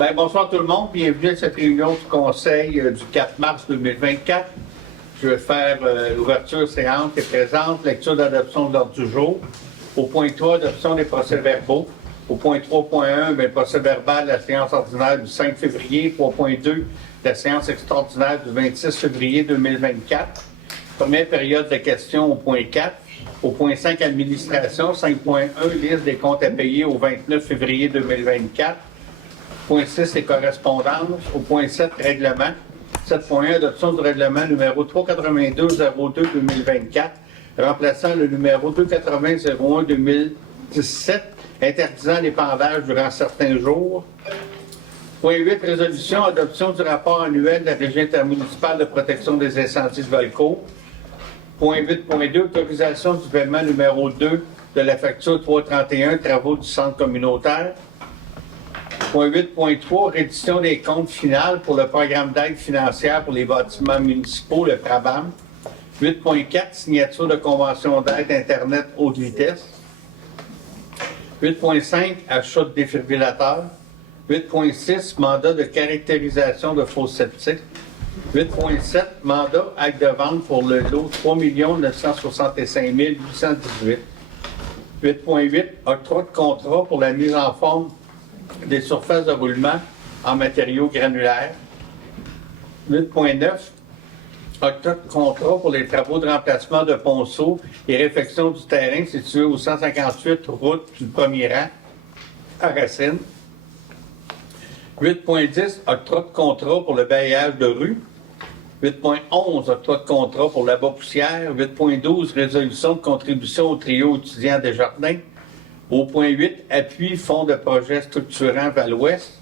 Bien, bonsoir tout le monde, bienvenue à cette réunion du Conseil du 4 mars 2024. Je vais faire l'ouverture séance et présente, lecture d'adoption de l'ordre du jour. Au point 3, adoption des procès-verbaux. Au point 3.1, le procès-verbal de la séance ordinaire du 5 février. 3.2, de la séance extraordinaire du 26 février 2024. Première période de questions au point 4. Au point 5, administration. 5.1, liste des comptes à payer au 29 février 2024. Point 6, les correspondances. Au point 7, règlement. 7.1, adoption du règlement numéro 382-02-2024, remplaçant le numéro 280-01-2017, interdisant l'épandage durant certains jours. Point 8, résolution, adoption du rapport annuel de la Régie intermunicipale de protection des incendies de Valco. Point 8.2, autorisation du paiement numéro 2 de la facture 331, travaux du centre communautaire. Point 8.3, reddition des comptes finales pour le programme d'aide financière pour les bâtiments municipaux, le PRABAM. 8.4, signature de convention d'aide Internet haute vitesse. 8.5, achat de défibrillateurs. 8.6, mandat de caractérisation de faux sceptiques. 8.7, mandat acte de vente pour le lot 3 965 818. 8.8, octroi de contrat pour la mise en forme des surfaces de roulement en matériaux granulaires. 8.9, octroi de contrat pour les travaux de remplacement de ponceaux et réfection du terrain situé au 158 route du premier rang à Racine. 8.10, octroi de contrat pour le bailliage de rue. 8.11, octroi de contrat pour la Bas-Poussière. 8.12, résolution de contribution au trio étudiant Desjardins. Au point 8, appui fonds de projet structurant Val-Ouest.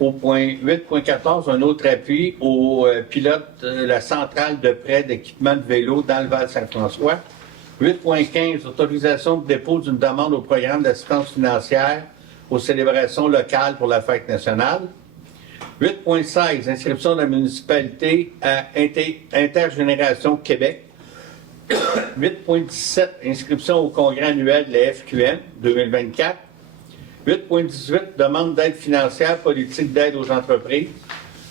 Au point 8.14, un autre appui au pilote de la centrale de prêt d'équipement de vélo dans le Val-Saint-François. 8.15, autorisation de dépôt d'une demande au programme d'assistance financière aux célébrations locales pour la fête nationale. 8.16, inscription de la municipalité à Intergénération Québec. 8.17, inscription au congrès annuel de la FQM 2024. 8.18, demande d'aide financière, politique d'aide aux entreprises.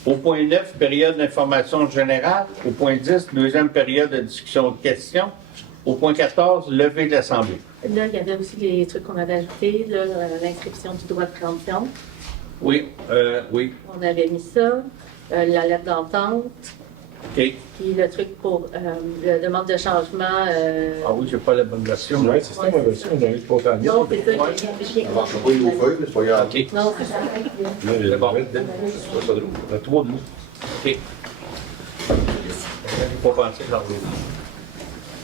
Au point 9, période d'information générale. Au point 10, deuxième période de discussion de questions. Au point 14, levée de l'Assemblée. Là, il y avait aussi les trucs qu'on avait ajoutés, l'inscription du droit de préemption. Oui, oui. On avait mis ça, la lettre d'entente. OK. Puis le truc pour la demande de changement. Ah oui, j'ai pas la bonne version. Oui, c'est ça, ma version, on a eu pas tant. Non, c'est ça, Ouais. j'ai Ça marche pas, il est au feu, mais c'est pas grave. OK. Non, c'est ça. C'est bon. Il y a trois de nous. OK. J'ai pas pensé dans le...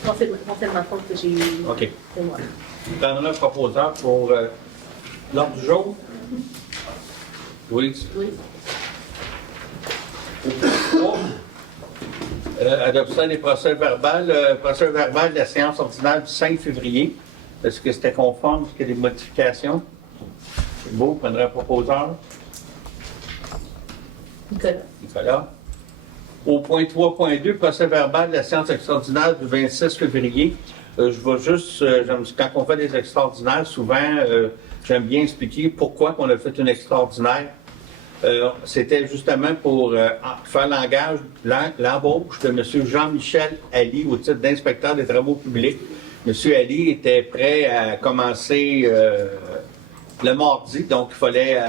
Non, c'est de ma faute que j'ai eu. OK. C'est moi. Prendre un proposeur pour l'ordre du jour. Oui. Oui. Adoption des procès-verbal de la séance ordinaire du 5 février. Est-ce que c'était conforme? Est-ce qu'il y a des modifications? C'est beau, prendrait un proposeur. Nicolas. Au point 3.2, procès-verbal de la séance extraordinaire du 26 février. Je vais juste, quand on fait des extraordinaires, souvent, j'aime bien expliquer pourquoi on a fait une extraordinaire. C'était justement pour faire l'embauche de M. Jean-Michel Ali au titre d'inspecteur des travaux publics. M. Ali était prêt à commencer le mardi, donc il fallait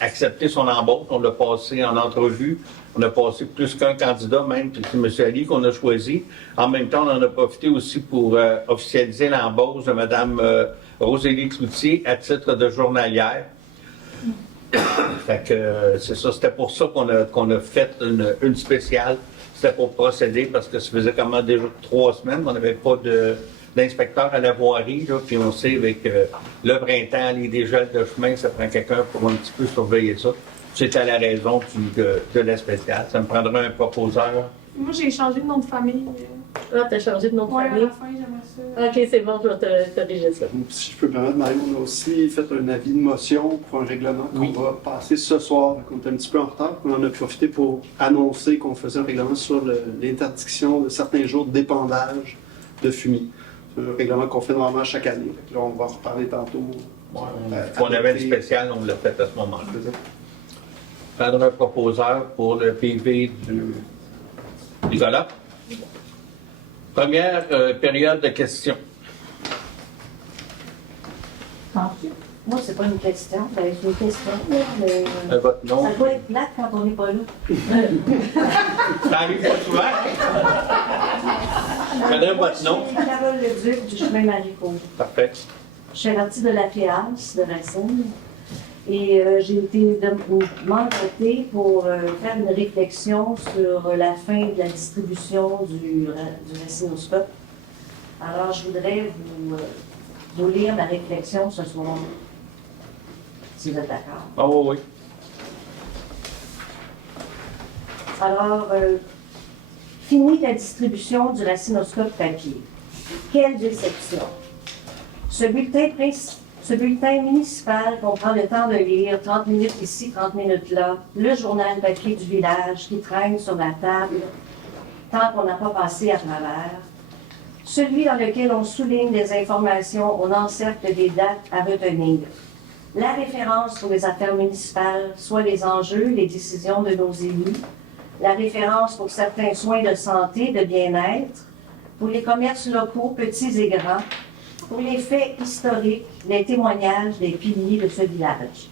accepter son embauche. On l'a passé en entrevue. On a passé plus qu'un candidat, même, puis c'est M. Ali qu'on a choisi. En même temps, on en a profité aussi pour officialiser l'embauche de Mme Rosélie Cloutier à titre de journalière. Fait que c'est ça, c'était pour ça qu'on a fait une spéciale. C'était pour procéder parce que ça faisait quand même déjà 3 semaines qu'on n'avait pas d'inspecteur à la voirie, là, puis on sait avec le printemps, les dégels de chemin, ça prend quelqu'un pour un petit peu surveiller ça. C'était la raison de la spéciale. Ça me prendrait un proposeur. Moi, j'ai changé de nom de famille. Ah, t'as changé de nom de Ouais, à famille? la fin, j'aimerais ça. Ok, c'est bon, je vais te corriger ça. Si je peux me permettre, Mario, on a aussi fait un avis de motion pour un règlement qu'on va passer ce soir. On est un petit peu en retard. On en a profité pour annoncer qu'on faisait un règlement sur l'interdiction de certains jours d'épandage de fumier. C'est un règlement qu'on fait normalement chaque année. Là, on va en reparler tantôt. On avait une spéciale, on l'a fait à ce moment-là. Prendre un proposeur pour le PV du gala. Première période de questions. Moi, c'est pas une question, ben, c'est une question. Mais, Votre nom. ça doit être plate quand on n'est pas là. Ça arrive pas souvent. Je connais votre nom. Je suis Carole Leduc du chemin Maricourt. Parfait. Je fais partie de la FIAS de Racine et j'ai été mandatée pour faire une réflexion sur la fin de la distribution du racinoscope. Alors, je voudrais vous lire ma réflexion ce soir, si vous êtes d'accord. Oh oui. Alors, fini la distribution du racinoscope papier. Quelle déception! Ce bulletin municipal qu'on prend le temps de lire, 30 minutes ici, 30 minutes là, le journal papier du village qui traîne sur la table, tant qu'on n'a pas passé à travers, celui dans lequel on souligne des informations, on encercle des dates à retenir, la référence pour les affaires municipales, soit les enjeux, les décisions de nos élus, la référence pour certains soins de santé, de bien-être, pour les commerces locaux, petits et grands, pour les faits historiques, les témoignages des piliers de ce village.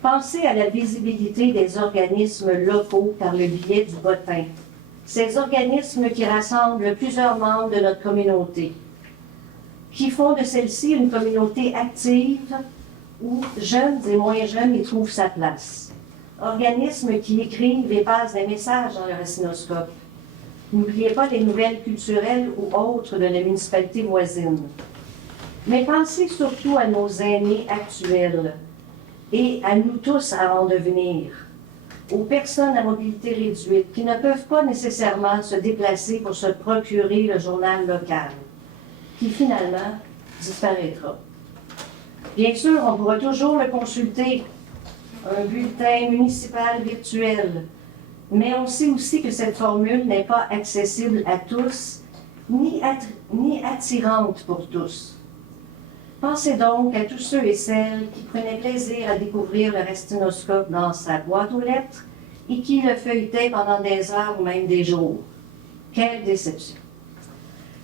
Pensez à la visibilité des organismes locaux par le biais du bottin. Ces organismes qui rassemblent plusieurs membres de notre communauté, qui font de celle-ci une communauté active où jeunes et moins jeunes y trouvent sa place. Organismes qui écrivent et passent des messages dans le racinoscope. N'oubliez pas les nouvelles culturelles ou autres de la municipalité voisine. Mais pensez surtout à nos aînés actuels et à nous tous à en devenir, aux personnes à mobilité réduite qui ne peuvent pas nécessairement se déplacer pour se procurer le journal local, qui finalement disparaîtra. Bien sûr, on pourra toujours le consulter, un bulletin municipal virtuel, mais on sait aussi que cette formule n'est pas accessible à tous, ni attirante pour tous. Pensez donc à tous ceux et celles qui prenaient plaisir à découvrir le racinoscope dans sa boîte aux lettres et qui le feuilletaient pendant des heures ou même des jours. Quelle déception!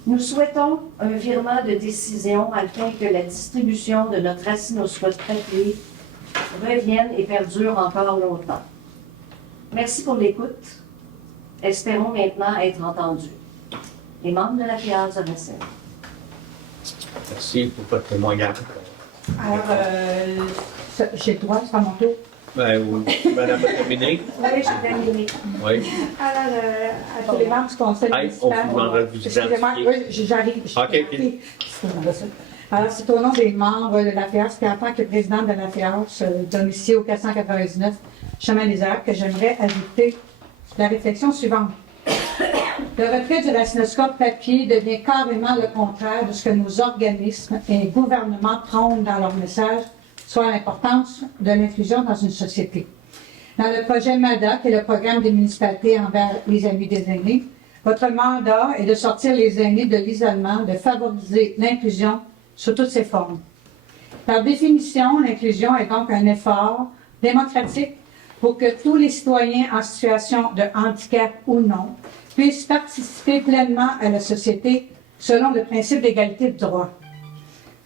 Nous souhaitons un virement de décision afin que la distribution de notre racinoscope papier revienne et perdure encore longtemps. Merci pour l'écoute. Espérons maintenant être entendus. Les membres de la FIAS de Racine. Merci pour votre témoignage. Alors, j'ai le droit, c'est à mon tour. Ben oui. Madame Dominique. Oui, j'ai terminé. Oui. Alors, à tous les membres du conseil Hey, municipal. on vous demandera de vous Excusez-moi, identifier. oui, j'arrive. OK. Alors, c'est au nom des membres de la FIAS et en tant que présidente de la FIAS, domicile au 499 Chemin des Arcs, que j'aimerais ajouter la réflexion suivante. Le retrait du racinoscope papier devient carrément le contraire de ce que nos organismes et gouvernements prônent dans leur message, soit l'importance de l'inclusion dans une société. Dans le projet MADA, qui est le programme des municipalités envers les amis des aînés, votre mandat est de sortir les aînés de l'isolement, de favoriser l'inclusion sous toutes ses formes. Par définition, l'inclusion est donc un effort démocratique pour que tous les citoyens en situation de handicap ou non puissent participer pleinement à la société selon le principe d'égalité de droit.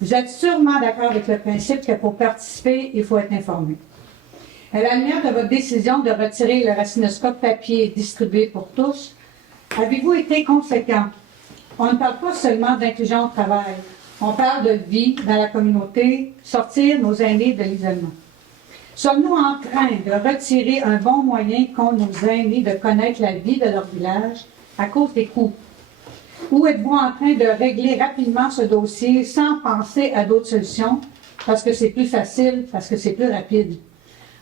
Vous êtes sûrement d'accord avec le principe que pour participer, il faut être informé. À la lumière de votre décision de retirer le racinoscope papier distribué pour tous, avez-vous été conséquent? On ne parle pas seulement d'inclusion au travail, on parle de vie dans la communauté, sortir nos aînés de l'isolement. Sommes-nous en train de retirer un bon moyen qu'ont nos aînés de connaître la vie de leur village à cause des coûts? Ou êtes-vous en train de régler rapidement ce dossier sans penser à d'autres solutions parce que c'est plus facile, parce que c'est plus rapide?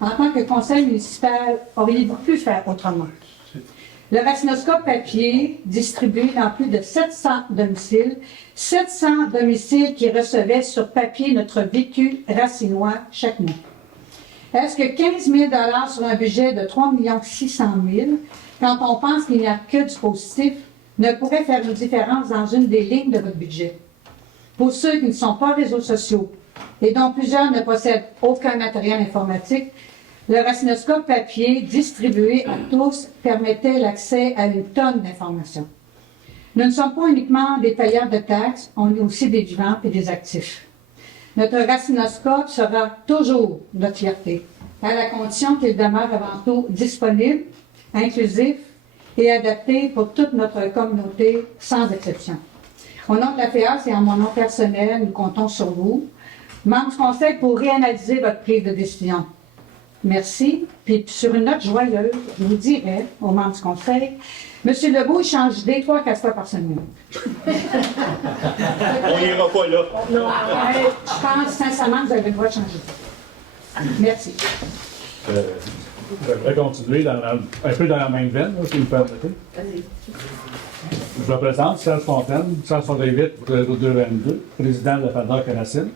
En tant que conseil municipal, auriez-vous pu faire autrement? Le racinoscope papier distribué dans plus de 700 domiciles qui recevaient sur papier notre vécu racinois chaque mois. Est-ce que 15 000 $ sur un budget de 3 600 000, quand on pense qu'il n'y a que du positif, ne pourrait faire une différence dans une des lignes de votre budget? Pour ceux qui ne sont pas réseaux sociaux et dont plusieurs ne possèdent aucun matériel informatique, Le racinoscope papier distribué à tous permettait l'accès à une tonne d'informations. Nous ne sommes pas uniquement des payeurs de taxes, on est aussi des vivants et des actifs. Notre racinoscope sera toujours notre fierté, à la condition qu'il demeure avant tout disponible, inclusif et adapté pour toute notre communauté, sans exception. Au nom de la FEAS et en mon nom personnel, nous comptons sur vous, membres du Conseil, pour réanalyser votre prise de décision. Merci. Puis sur une note joyeuse, je vous dirais aux membres du Conseil, M. Legault il change d'idée 3-4 fois par semaine. On n'ira pas là. Non, je pense sincèrement que vous avez le droit de changer d'idée. Merci. Je vais continuer un peu dans la même veine, là, si vous me permettez. Je me présente, Serge Fontaine, 168 0222, président de la FADAC à Racine.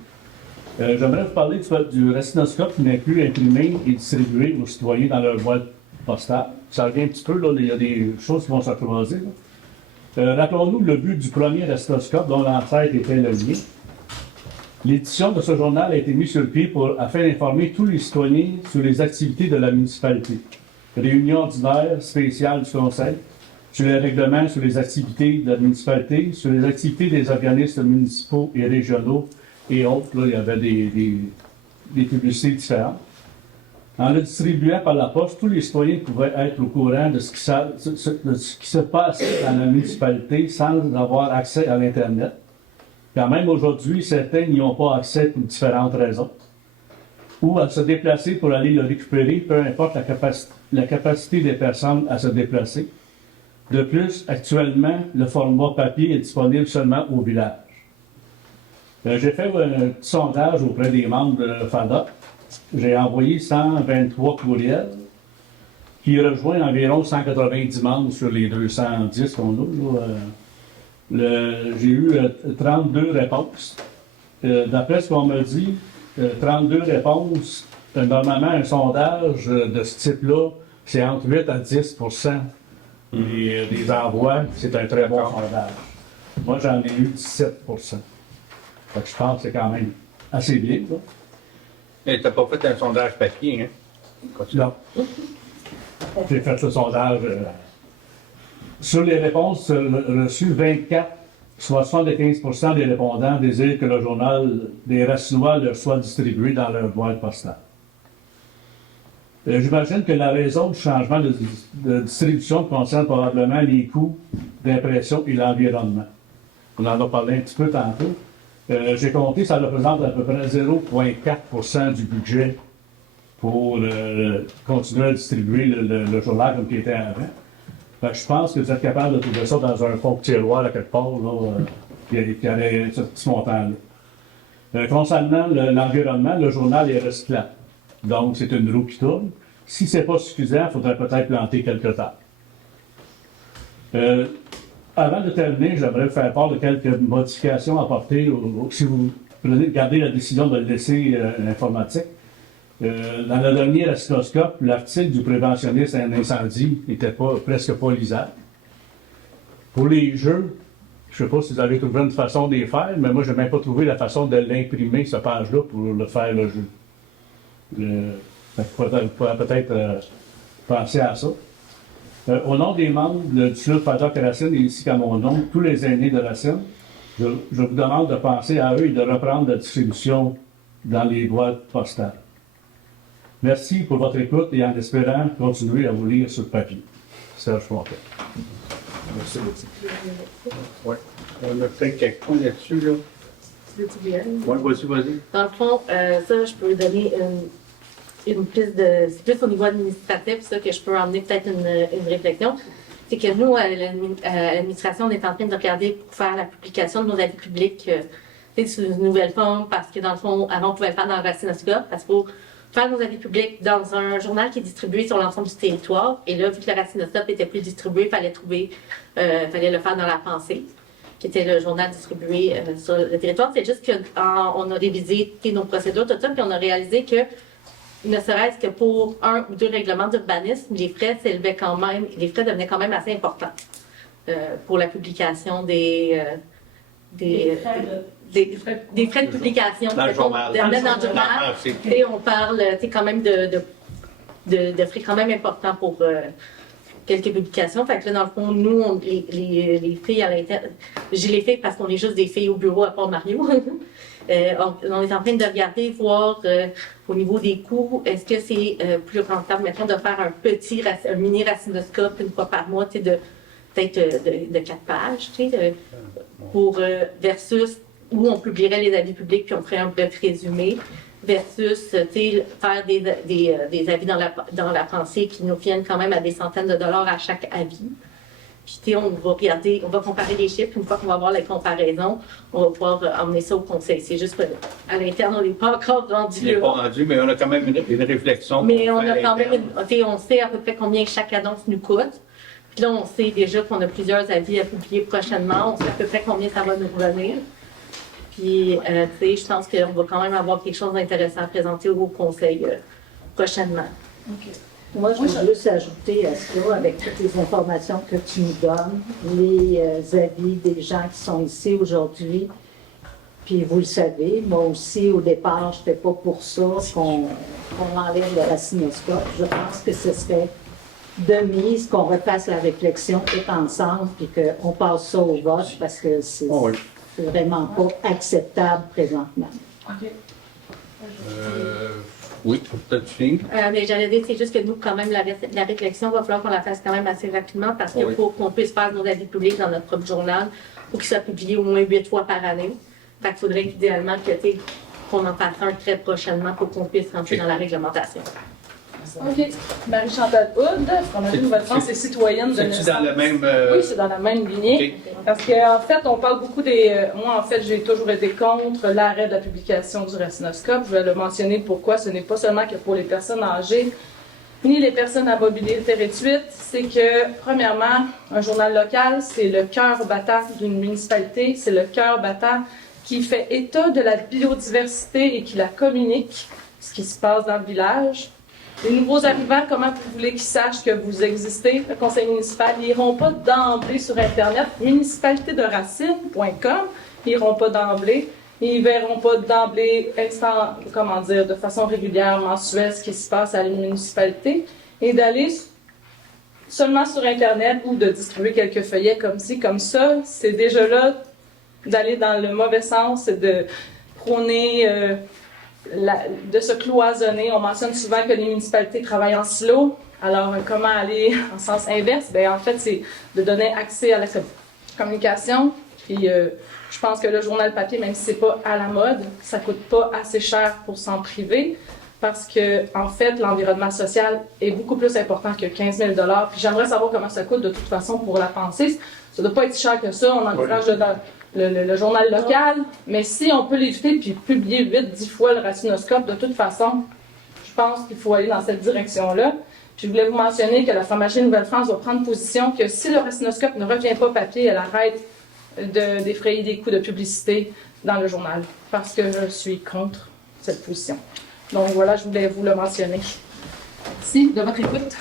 J'aimerais vous parler du racinoscope qui n'est plus imprimé et distribué aux citoyens dans leur boîte postale. Ça revient un petit peu, là, il y a des choses qui vont se croiser. Rappelons-nous le but du premier racinoscope dont l'ancêtre était le lien. L'édition de ce journal a été mise sur le pied afin d'informer tous les citoyens sur les activités de la municipalité. Réunions ordinaires spéciales du Conseil, sur les règlements sur les activités de la municipalité, sur les activités des organismes municipaux et régionaux et autres. Là, il y avait des publicités différentes. En le distribuant par la poste, tous les citoyens pouvaient être au courant de ce qui se passe dans la municipalité sans avoir accès à l'Internet. Quand même aujourd'hui, certains n'y ont pas accès pour différentes raisons. Ou à se déplacer pour aller le récupérer, peu importe la capacité des personnes à se déplacer. De plus, actuellement, le format papier est disponible seulement au village. J'ai fait un petit sondage auprès des membres de FADA. J'ai envoyé 123 courriels qui rejoignent environ 190 membres sur les 210 qu'on a. J'ai eu 32 réponses. D'après ce qu'on me dit, 32 réponses, normalement un sondage de ce type-là, c'est entre 8 à 10 des envois. C'est un très bon sondage. Moi, j'en ai eu 17 Fait que je pense que c'est quand même assez bien. Là. Mais t'as pas fait un sondage papier, hein? Non. J'ai fait le sondage. Sur les réponses reçues, 24, soit 75% des répondants désirent que le journal des Racinois leur soit distribué dans leur boîte postale. J'imagine que la raison du changement de distribution concerne probablement les coûts d'impression et l'environnement. On en a parlé un petit peu tantôt. J'ai compté, ça représente à peu près 0,4% du budget pour continuer à distribuer le journal comme il était avant. Fait que je pense que vous êtes capable de trouver ça dans un fonds tiroir à quelque part, qui aurait ce petit montant-là. Concernant l'environnement, le journal est recyclable. Donc, c'est une roue qui tourne. Si ce n'est pas suffisant, il faudrait peut-être planter quelques tables. Avant de terminer, j'aimerais vous faire part de quelques modifications apportées si vous gardez la décision de laisser l'informatique. Dans le dernier racinoscope, l'article du préventionniste à un incendie n'était presque pas lisable. Pour les jeux, je ne sais pas si vous avez trouvé une façon de les faire, mais moi, je n'ai même pas trouvé la façon de l'imprimer, ce page-là, pour le faire le jeu. Vous pourrez peut-être penser à ça. Au nom des membres du CLUB FADAC Racine, et ici qu'à mon nom, tous les aînés de Racine, je vous demande de penser à eux et de reprendre la distribution dans les boîtes postales. Merci pour votre écoute et en espérant continuer à vous lire sur le papier. Serge Fontaine. Merci beaucoup. Ouais. On a fait quelques points là-dessus, là. Oui, vas-y. Dans le fond, ça, je peux vous donner une piste de. C'est plus au niveau administratif, ça, que je peux emmener peut-être une réflexion. C'est que nous, à l'administration, on est en train de regarder pour faire la publication de nos avis publics sous une nouvelle forme, parce que dans le fond, avant, on pouvait le faire dans le racinoscope, parce qu'il faut faire nos avis publics dans un journal qui est distribué sur l'ensemble du territoire. Et là, vu que le racinoscope était plus distribué, il fallait le faire dans la pensée, qui était le journal distribué sur le territoire. C'est juste qu'on a révisé nos procédures, tout ça, puis on a réalisé que, ne serait-ce que pour 1 ou 2 règlements d'urbanisme, les frais devenaient quand même assez importants pour la publication des frais de publication dans le journal. dans le journal. Et on parle quand même de de frais quand même importants pour quelques publications. Fait que là, dans le fond, nous, les filles à l'intérieur, j'ai les filles parce qu'on est juste des filles au bureau à Port-Mario. On est en train de regarder, voir au niveau des coûts, est-ce que c'est plus rentable, mettons, de faire un mini racinoscope une fois par mois, tu sais, peut-être de 4 pages, tu sais, pour versus où on publierait les avis publics puis on ferait un bref résumé, versus, tu sais, faire des avis dans la pensée qui nous viennent quand même à des centaines de dollars à chaque avis. Puis, tu sais, on va regarder, on va comparer les chiffres. Une fois qu'on va voir les comparaisons, on va pouvoir emmener ça au conseil. C'est juste qu'à l'interne, on n'est pas encore rendu Il n'est pas rendu, mais on a quand même une réflexion. Mais on a quand même, on sait à peu près combien chaque annonce nous coûte. Puis là, on sait déjà qu'on a plusieurs avis à publier prochainement. On sait à peu près combien ça va nous revenir. Puis, tu sais, je pense qu'on va quand même avoir quelque chose d'intéressant à présenter au conseil prochainement. Moi, je veux juste ajouter à cela, avec toutes les informations que tu nous donnes, les avis des gens qui sont ici aujourd'hui. Puis vous le savez, moi aussi, au départ, je n'étais pas pour ça, qu'on enlève le racinoscope. Je pense que ce serait de mise qu'on refasse la réflexion tout ensemble, puis qu'on passe ça au vote, parce que c'est vraiment pas acceptable présentement. Oui, t'as-tu fini? Mais j'allais dire, c'est juste que nous, quand même, la réflexion, il va falloir qu'on la fasse quand même assez rapidement parce qu'il faut qu'on puisse faire nos avis publics dans notre propre journal. Il faut qu'il soit publié au moins 8 fois par année. Fait qu'il faudrait idéalement qu'on en fasse un très prochainement pour qu'on puisse rentrer dans la réglementation. OK. Marie-Chantal Houd, Fromagerie Nouvelle-France et citoyenne de C'est-tu naissance. dans le même... Oui, c'est dans la même lignée. OK. Parce qu'en fait, on parle beaucoup des... moi, en fait, j'ai toujours été contre l'arrêt de la publication du racinoscope. Je vais le mentionner pourquoi. Ce n'est pas seulement que pour les personnes âgées, ni les personnes à mobilité réduite. C'est que, premièrement, un journal local, c'est le cœur battant d'une municipalité. C'est le cœur battant qui fait état de la biodiversité et qui la communique, ce qui se passe dans le village. Les nouveaux arrivants, comment vous voulez qu'ils sachent que vous existez? Le conseil municipal, ils n'iront pas d'emblée sur Internet, municipalitéderacine.com, ils n'iront pas d'emblée, ils ne verront pas d'emblée, de façon régulière, mensuelle, ce qui se passe à la municipalité, et d'aller seulement sur Internet ou de distribuer quelques feuillets comme ci, comme ça, c'est déjà là d'aller dans le mauvais sens et de prôner... de se cloisonner. On mentionne souvent que les municipalités travaillent en silo. Alors, comment aller en sens inverse? Bien, en fait, c'est de donner accès à la communication. Puis, je pense que le journal papier, même si c'est pas à la mode, ça coûte pas assez cher pour s'en priver. Parce que, en fait, l'environnement social est beaucoup plus important que 15 000 $. Puis, j'aimerais savoir comment ça coûte de toute façon pour la pensée. Ça doit pas être si cher que ça. On encourage le journal local, mais si on peut l'éviter puis publier 8-10 fois le racinoscope, de toute façon, je pense qu'il faut aller dans cette direction-là. Puis je voulais vous mentionner que la Fromagerie Nouvelle-France va prendre position que si le racinoscope ne revient pas papier, elle arrête d'effrayer des coûts de publicité dans le journal, parce que je suis contre cette position. Donc voilà, je voulais vous le mentionner. Merci de votre écoute.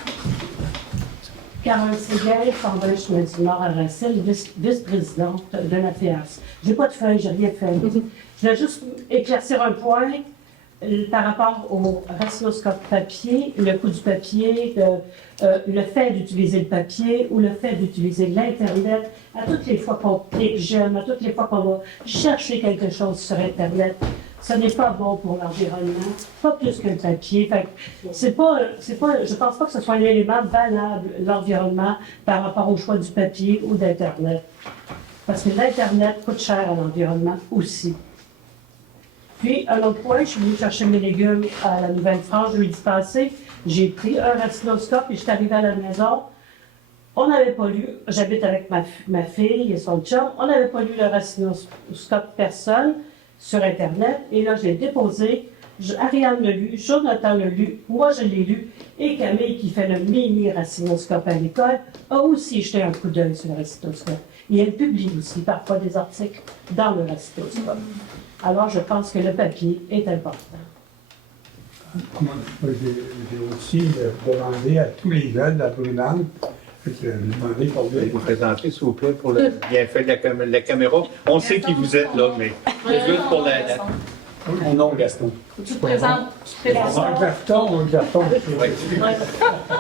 Carole Séguel, fondeuse du Nord à Racine, vice-présidente de la FEAS. Je n'ai pas de feuille, je n'ai rien fait. Je vais juste éclaircir un point par rapport au racinoscope papier, le coût du papier, le fait d'utiliser le papier ou le fait d'utiliser l'Internet. À toutes les fois qu'on clique j'aime, à toutes les fois qu'on va chercher quelque chose sur Internet, ce n'est pas bon pour l'environnement, pas plus que le papier. Fait que je pense pas que ce soit un élément valable, l'environnement, par rapport au choix du papier ou d'Internet. Parce que l'Internet coûte cher à l'environnement aussi. Puis, un autre point, je suis venue chercher mes légumes à la Nouvelle-France jeudi passé. J'ai pris un racinoscope et je suis arrivée à la maison. On n'avait pas lu, j'habite avec ma fille et son chum, on n'avait pas lu le racinoscope personne sur Internet. Et là, j'ai déposé, Ariane l'a lu, Jonathan l'a lu, moi je l'ai lu, et Camille, qui fait le mini racinoscope à l'école, a aussi jeté un coup d'œil sur le racinoscope. Et elle publie aussi parfois des articles dans le racinoscope. Alors, je pense que le papier est important. J'ai aussi demandé à tous les jeunes de la Brunande, Vous présenter, s'il vous plaît, pour le bienfait de la caméra. On sait qui vous êtes, là, mais c'est juste pour la... Non, Gaston. Tu te présentes. Un carton.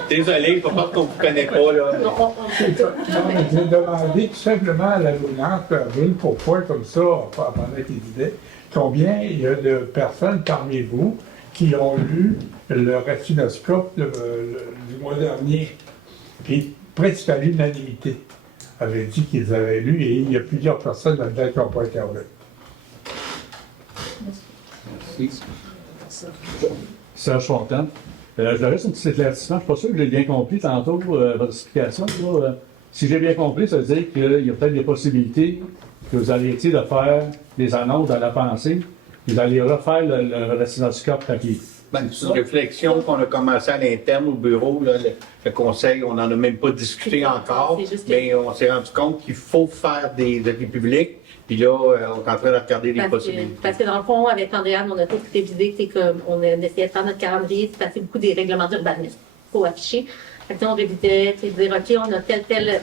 Désolé, il faut pas qu'on vous connaît pas, là. Non, J'ai demandé tout simplement à la gouvernante Brune pourquoi, comme ça, pendant qu'il disait, combien il y a de personnes parmi vous qui ont lu le ratinoscope du mois dernier. Puis, presque à l'unanimité, avait dit qu'ils avaient lu et il y a plusieurs personnes là-dedans qui n'ont pas été enlevées. Merci. Serge Fontaine. Je voudrais juste un petit éclaircissement. Je ne suis pas sûr que j'ai bien compris tantôt votre explication. Là. Si j'ai bien compris, ça veut dire qu'il y a peut-être des possibilités que vous allez essayer de faire des annonces dans la pensée. Vous allez refaire le ratinoscope papier. Ben, c'est une réflexion qu'on a commencé à l'interne au bureau. Là, le conseil, on n'en a même pas discuté encore. Mais on s'est rendu compte qu'il faut faire des publics. Puis là, on est en train de regarder les possibilités. Parce que dans le fond, avec Andréane, on a tout révisé. C'est comme on a essayé de faire notre calendrier, c'est passé beaucoup des règlements d'urbanisme. Il faut afficher. Fait que on révisait, dire OK, on a tel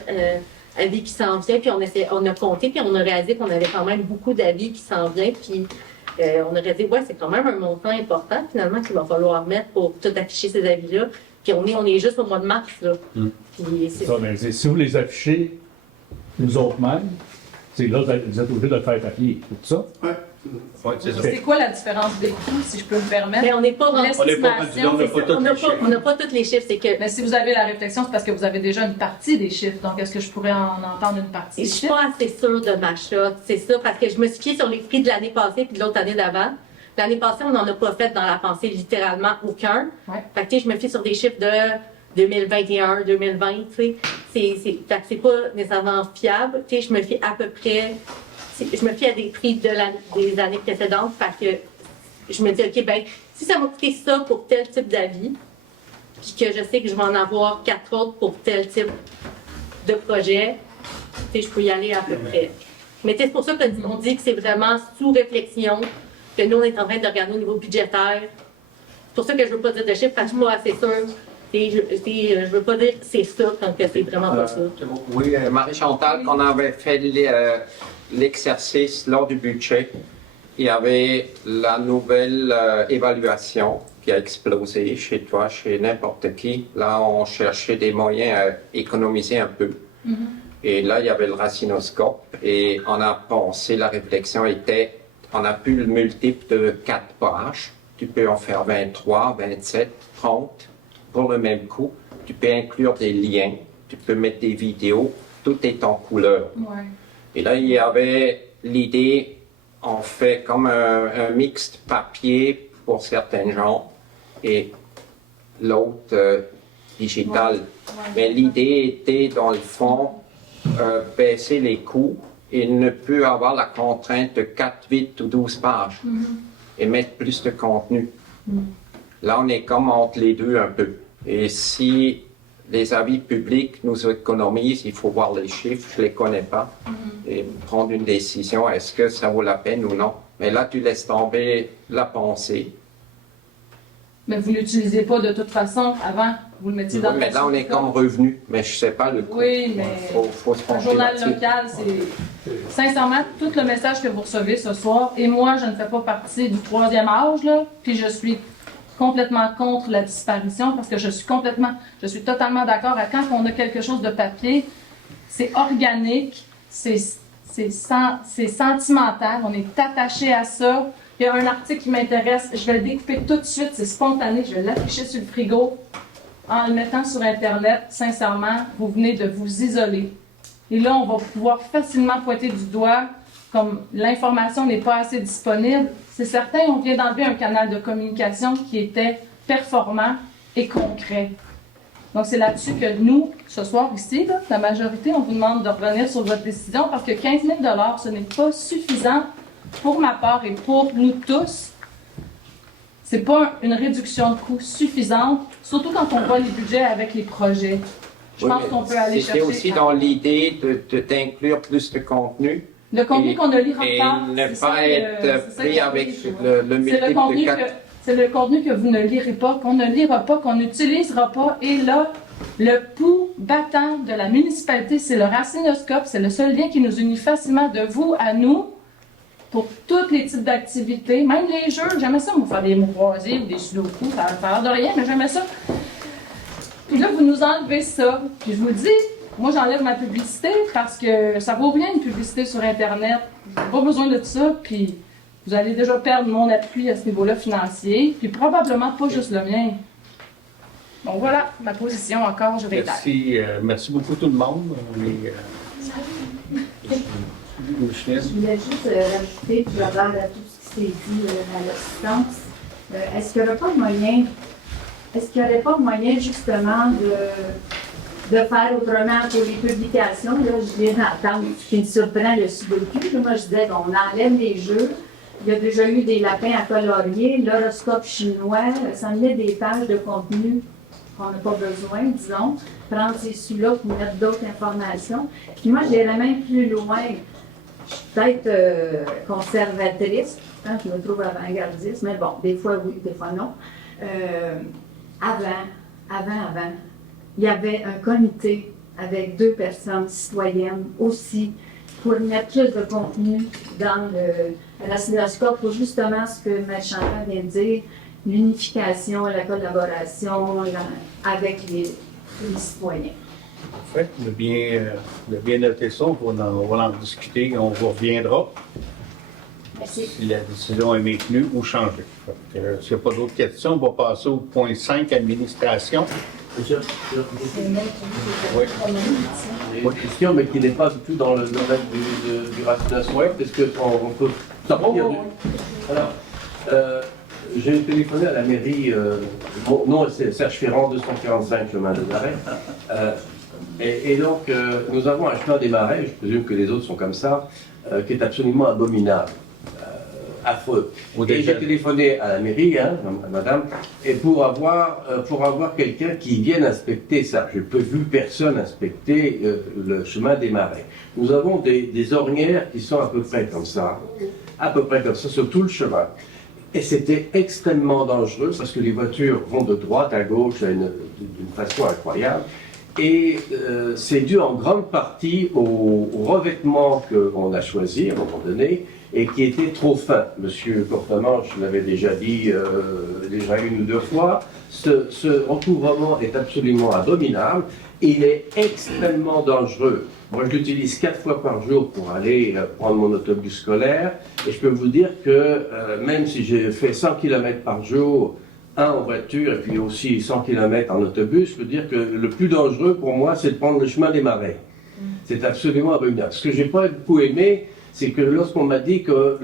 avis qui s'en vient, puis on a compté, puis on a réalisé qu'on avait quand même beaucoup d'avis qui s'en viennent. Puis on aurait dit, ouais, c'est quand même un montant important, finalement, qu'il va falloir mettre pour tout afficher ces avis-là. Puis on est juste au mois de mars, là. Puis c'est ça, mais si vous les affichez, nous autres mêmes, c'est là, vous êtes obligés de le faire papier, tout ça. Ouais. Ouais, c'est ça. C'est quoi la différence des coûts, si je peux me permettre? Mais on n'est pas rendu. On n'a pas tous les chiffres. C'est que. Mais si vous avez la réflexion, c'est parce que vous avez déjà une partie des chiffres. Donc, est-ce que je pourrais en entendre une partie? Je suis pas assez sûre de ma shot. C'est ça, parce que je me suis fiée sur les prix de l'année passée puis de l'autre année d'avant. L'année passée, on n'en a pas fait dans la pensée littéralement aucun. Ouais. Fait que je me fie sur des chiffres de 2021, 2020. Fait que c'est pas nécessairement fiable. Je me fie à peu près. Je me fie à des prix des années précédentes parce que je me dis, OK, ben si ça m'a coûté ça pour tel type d'avis, puis que je sais que je vais en avoir 4 autres pour tel type de projet, je peux y aller à peu près. Mais c'est pour ça qu'on dit que c'est vraiment sous réflexion, que nous, on est en train de regarder au niveau budgétaire. C'est pour ça que je ne veux pas dire de chiffres parce que je ne suis pas assez sûre. Je ne veux pas dire que c'est ça quand c'est vraiment pas ça. Oui, Marie-Chantal, quand on avait fait l'exercice lors du budget, il y avait la nouvelle évaluation qui a explosé chez toi, chez n'importe qui. Là, on cherchait des moyens à économiser un peu. Et là, il y avait le racinoscope et on a pensé, la réflexion était, on a pu le multiple de 4 pages. Tu peux en faire 23, 27, 30 pour le même coût. Tu peux inclure des liens, tu peux mettre des vidéos, tout est en couleur. Ouais. Et là, il y avait l'idée, on fait comme un mixte papier pour certains gens et l'autre digital. Mais l'idée était, dans le fond, baisser les coûts et ne plus avoir la contrainte de 4, 8 ou 12 pages et mettre plus de contenu. Là, on est comme entre les deux un peu. Et si les avis publics nous économisent, il faut voir les chiffres, je ne les connais pas, et prendre une décision, est-ce que ça vaut la peine ou non. Mais là, tu laisses tomber la pensée. Mais vous ne l'utilisez pas de toute façon avant, vous le mettiez dans le... Mais là, on est comme revenu, mais je ne sais pas le coût. Oui, mais faut se un pencher journal là-dessus. local, c'est... Sincèrement, tout le message que vous recevez ce soir, et moi, je ne fais pas partie du 3e âge, là, puis je suis complètement contre la disparition parce que je suis totalement d'accord à quand on a quelque chose de papier, c'est organique, c'est sentimental, on est attaché à ça. Il y a un article qui m'intéresse, je vais le découper tout de suite, c'est spontané, je vais l'afficher sur le frigo. En le mettant sur Internet, sincèrement, vous venez de vous isoler. Et là, on va pouvoir facilement pointer du doigt comme l'information n'est pas assez disponible. C'est certain, on vient d'enlever un canal de communication qui était performant et concret. Donc, c'est là-dessus que nous, ce soir ici, là, la majorité, on vous demande de revenir sur votre décision parce que 15 000 $, ce n'est pas suffisant pour ma part et pour nous tous. C'est pas une réduction de coûts suffisante, surtout quand on voit les budgets avec les projets. Je pense qu'on peut aller chercher... C'était aussi dans l'idée d'inclure plus de contenu. Le contenu qu'on ne lira pas. Et ne pas être pris avec le multiple de 4. C'est le contenu que vous ne lirez pas, qu'on ne lira pas, qu'on n'utilisera pas. Et là, le pouls battant de la municipalité, c'est le racinoscope. C'est le seul lien qui nous unit facilement de vous à nous. pour tous les types d'activités, même les jeux. J'aimais ça, moi, faire des mots croisés ou des sudoku, ça a l'air de rien, mais j'aimais ça. Puis là, vous nous enlevez ça. Puis je vous dis, moi, j'enlève ma publicité parce que ça vaut rien une publicité sur Internet. J'ai pas besoin de ça, puis vous allez déjà perdre mon appui à ce niveau-là financier, puis probablement pas juste le mien. Donc voilà, ma position encore, je réitère. Merci beaucoup tout le monde. Je voulais juste rajouter, puis à tout ce qui s'est dit à l'assistance, est-ce qu'il n'y aurait pas de moyen justement de faire autrement pour les publications? Là, je viens d'entendre ce qui me surprend le sudoku. Moi, je disais qu'on enlève les jeux. Il y a déjà eu des lapins à colorier, l'horoscope chinois, ça met des pages de contenu qu'on n'a pas besoin, disons. Prendre ces sous-là pour mettre d'autres informations. Puis moi, j'irais même plus loin. Je suis peut-être conservatrice, hein, je me trouve avant-gardiste, mais bon, des fois oui, des fois non. Avant, il y avait un comité avec 2 personnes citoyennes aussi pour mettre plus de contenu dans la cinémascope pour justement ce que M. Chantal vient de dire, l'unification, la collaboration avec les citoyens. Parfait. On a bien noté ça. On va en discuter. On vous reviendra. Merci. Si la décision est maintenue ou changée. S'il n'y a pas d'autres questions, on va passer au point 5, administration. Oui. Une question, mais qui n'est pas du tout dans le domaine du raffination web. Est-ce qu'on peut sortir Alors, j'ai téléphoné à la mairie, mon nom c'est Serge Ferrand, 245 chemin de Marais. Et donc, nous avons un chemin des Marais, je présume que les autres sont comme ça, qui est absolument abominable. Affreux. Et j'ai téléphoné à la mairie, hein, madame, et pour avoir quelqu'un qui vienne inspecter ça. Je n'ai vu personne inspecter le chemin des Marais. Nous avons des ornières qui sont à peu près comme ça sur tout le chemin. Et c'était extrêmement dangereux parce que les voitures vont de droite à gauche d'une façon incroyable. Et c'est dû en grande partie au revêtement qu'on a choisi à un moment donné et qui était trop fin. Monsieur Courtemanche l'avait déjà dit déjà 1 ou 2 fois. Ce recouvrement est absolument abominable. Il est extrêmement dangereux. Moi, je l'utilise 4 fois par jour pour aller prendre mon autobus scolaire. Et je peux vous dire que même si j'ai fait 100 km par jour, en voiture et puis aussi 100 km en autobus, je peux dire que le plus dangereux pour moi, c'est de prendre le chemin des Marais. C'est absolument abominable. Ce que j'ai pas beaucoup aimé, c'est que lorsqu'on m'a dit que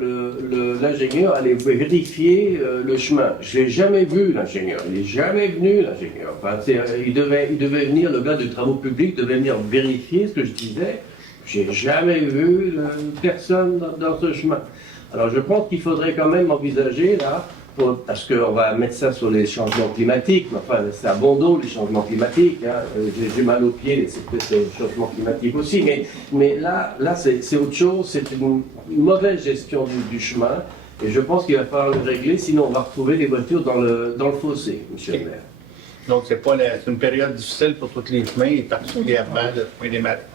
l'ingénieur allait vérifier le chemin, je l'ai jamais vu, l'ingénieur. Il n'est jamais venu, l'ingénieur. Enfin, il devait venir, le gars de travaux publics devait venir vérifier ce que je disais. J'ai jamais vu personne dans ce chemin. Alors je pense qu'il faudrait quand même envisager là, parce qu'on va mettre ça sur les changements climatiques, mais enfin c'est à bon dos les changements climatiques, hein. J'ai mal aux pieds, c'est peut-être les changements climatiques aussi, mais là c'est autre chose, c'est une mauvaise gestion du chemin, et je pense qu'il va falloir le régler, sinon on va retrouver les voitures dans le fossé, monsieur le maire. Donc c'est une période difficile pour tous les chemins, et particulièrement le point des Marais.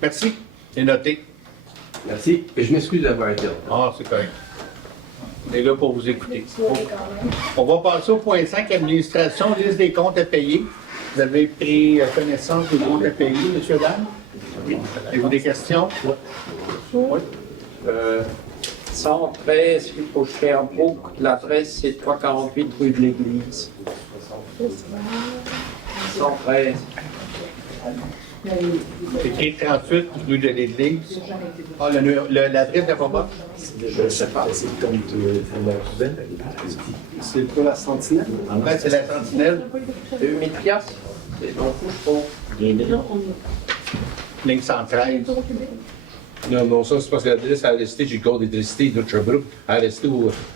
Merci, c'est noté. Merci, et je m'excuse d'avoir été en retard. Ah, c'est correct. On est là pour vous écouter. On va passer au point 5, administration, liste des comptes à payer. Vous avez pris connaissance des comptes à payer, M. Dame? Oui. Avez-vous des questions? Oui. 113 au Sherbrooke, l'adresse c'est 348 rue de l'Église. 113. Écrit 38 rue de l'Église. Ah, l'adresse n'est pas bonne? Je ne sais pas, c'est le compte de la cousine. C'est pas la sentinelle? En fait, c'est la sentinelle. 2000 piastres, c'est donc fou, Ligne 113. Non, ça c'est parce que l'adresse à rester, j'ai le code d'électricité de Sherbrooke, à rester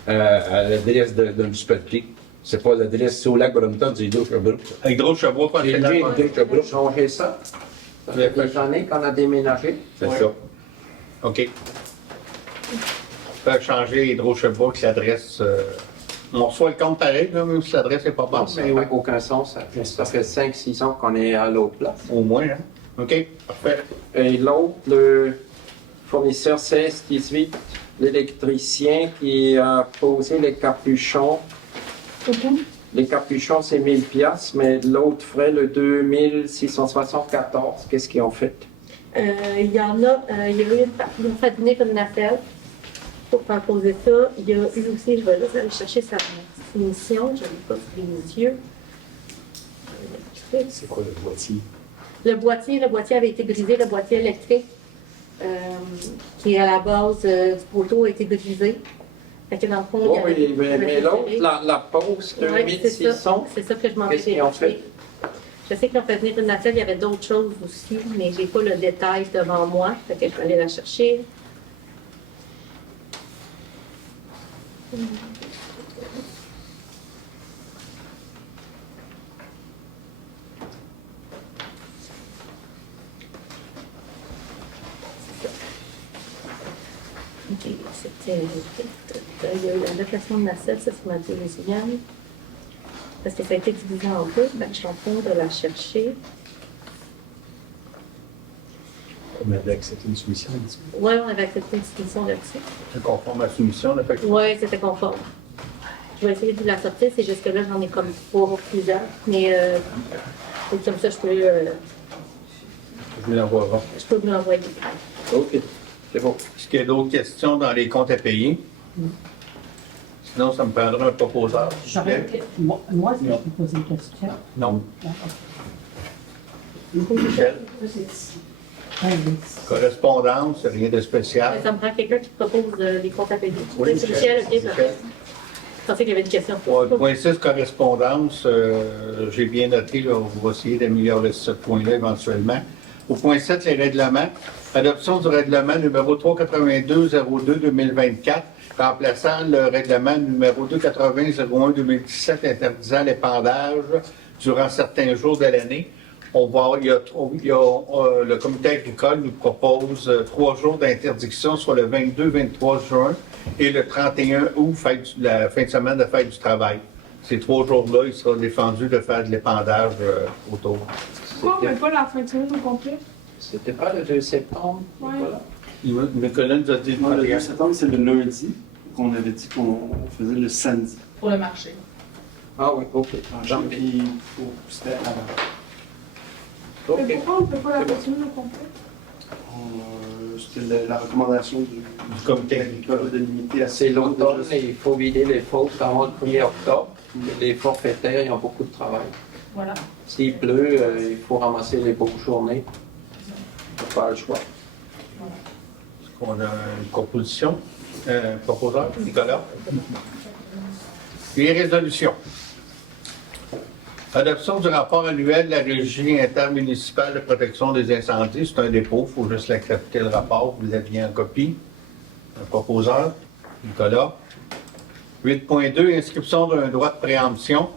à l'adresse de municipalité. C'est pas l'adresse, c'est au lac Brompton, c'est Hydro-Sherbrooke. Hydro-Sherbrooke, C'est Hydro-Sherbrooke. changer ça. Ça fait quelques années qu'on a déménagé. C'est ça. OK. On peut changer Hydro-Sherbrooke, l'adresse. On reçoit le compte pareil, là, même si l'adresse n'est pas bonne. Ça n'a aucun sens. Ça fait 5-6 ans qu'on est à l'autre place. Au moins, hein? OK, parfait. Et l'autre, le fournisseur 16-18 l'électricien qui a posé les capuchons. Les capuchons, c'est 1000 piastres, mais l'autre frais, le 2674, qu'est-ce qu'ils ont fait? Il y en a, il y a eu ils ont fait venir une nacelle pour faire poser ça. Il y a eu aussi, je vais juste aller chercher sa définition, je ne l'ai pas sous les yeux. C'est quoi le boîtier? Le boîtier avait été brisé, le boîtier électrique, qui est à la base du poteau, a été brisé. Fait que dans le fond, Oh, oui, mais l'autre, la pause, Ouais, 2600, c'est ça que je m'en vais qu'est-ce qu'ils ont vérifier. fait? Je sais qu'ils ont fait venir une nacelle, il y avait d'autres choses aussi, mais je n'ai pas le détail devant moi, fait que je vais aller la chercher. Ok, c'était. Il y a eu la location de nacelle, ça c'est ma deuxième. Parce que ça a été divisé en deux, donc je suis en train de la chercher. On avait accepté une soumission là-dessus. Oui, on avait accepté une soumission là-dessus. C'est conforme à la soumission, là, fait que- Oui, c'était conforme. Je vais essayer de la sortir, c'est juste que là, j'en ai comme pour plusieurs. Mais c'est comme ça, je peux Je vous l'envoie. vous l'envoyer. OK, c'est bon. Est-ce qu'il y a d'autres questions dans les comptes à payer? Sinon, ça me prendra un proposeur. Moi, si je peux poser une question. Non. Michel? Correspondance, rien de spécial. Ça me prend quelqu'un qui propose les comptes à payer. Oui, C'est Michel. Michel, ok, parfait. Je pensais qu'il y avait une question. Point 6, correspondance, j'ai bien noté, là, on va essayer d'améliorer ce point-là éventuellement. Au point 7, les règlements. Adoption du règlement numéro 382-02-2024, remplaçant le règlement numéro 280-01-2017 interdisant l'épandage durant certains jours de l'année. Le comité agricole nous propose 3 jours d'interdiction, soit le 22-23 juin et le 31 août, la fin de semaine de fête du travail. Ces 3 jours-là, il sera défendu de faire de l'épandage autour. Pourquoi on ne met pas la fin de semaine au complet? C'était pas le 2 septembre? Ouais. Voilà. Nicolas nous a dit Non, le 2 septembre, c'est le lundi, qu'on avait dit qu'on faisait le samedi. Pour le marché. Ah oui, OK. Puis, c'était avant. OK. Mais pourquoi on ne fait pas la fin de semaine au complet? C'était la recommandation du comité agricole de limiter à C'est l'automne et il faut vider les fautes avant le 1er octobre. Les forfaitaires, ils ont beaucoup de travail. Voilà. S'il pleut, il faut ramasser les beaux journées. On n'a pas le choix. Est-ce qu'on a une proposition? Proposeur, Nicolas? Les résolutions. Adoption du rapport annuel de la Régie intermunicipale de protection des incendies. C'est un dépôt, il faut juste l'accepter le rapport. Vous l'aviez en copie. Un proposeur, Nicolas. 8.2, inscription d'un droit de préemption.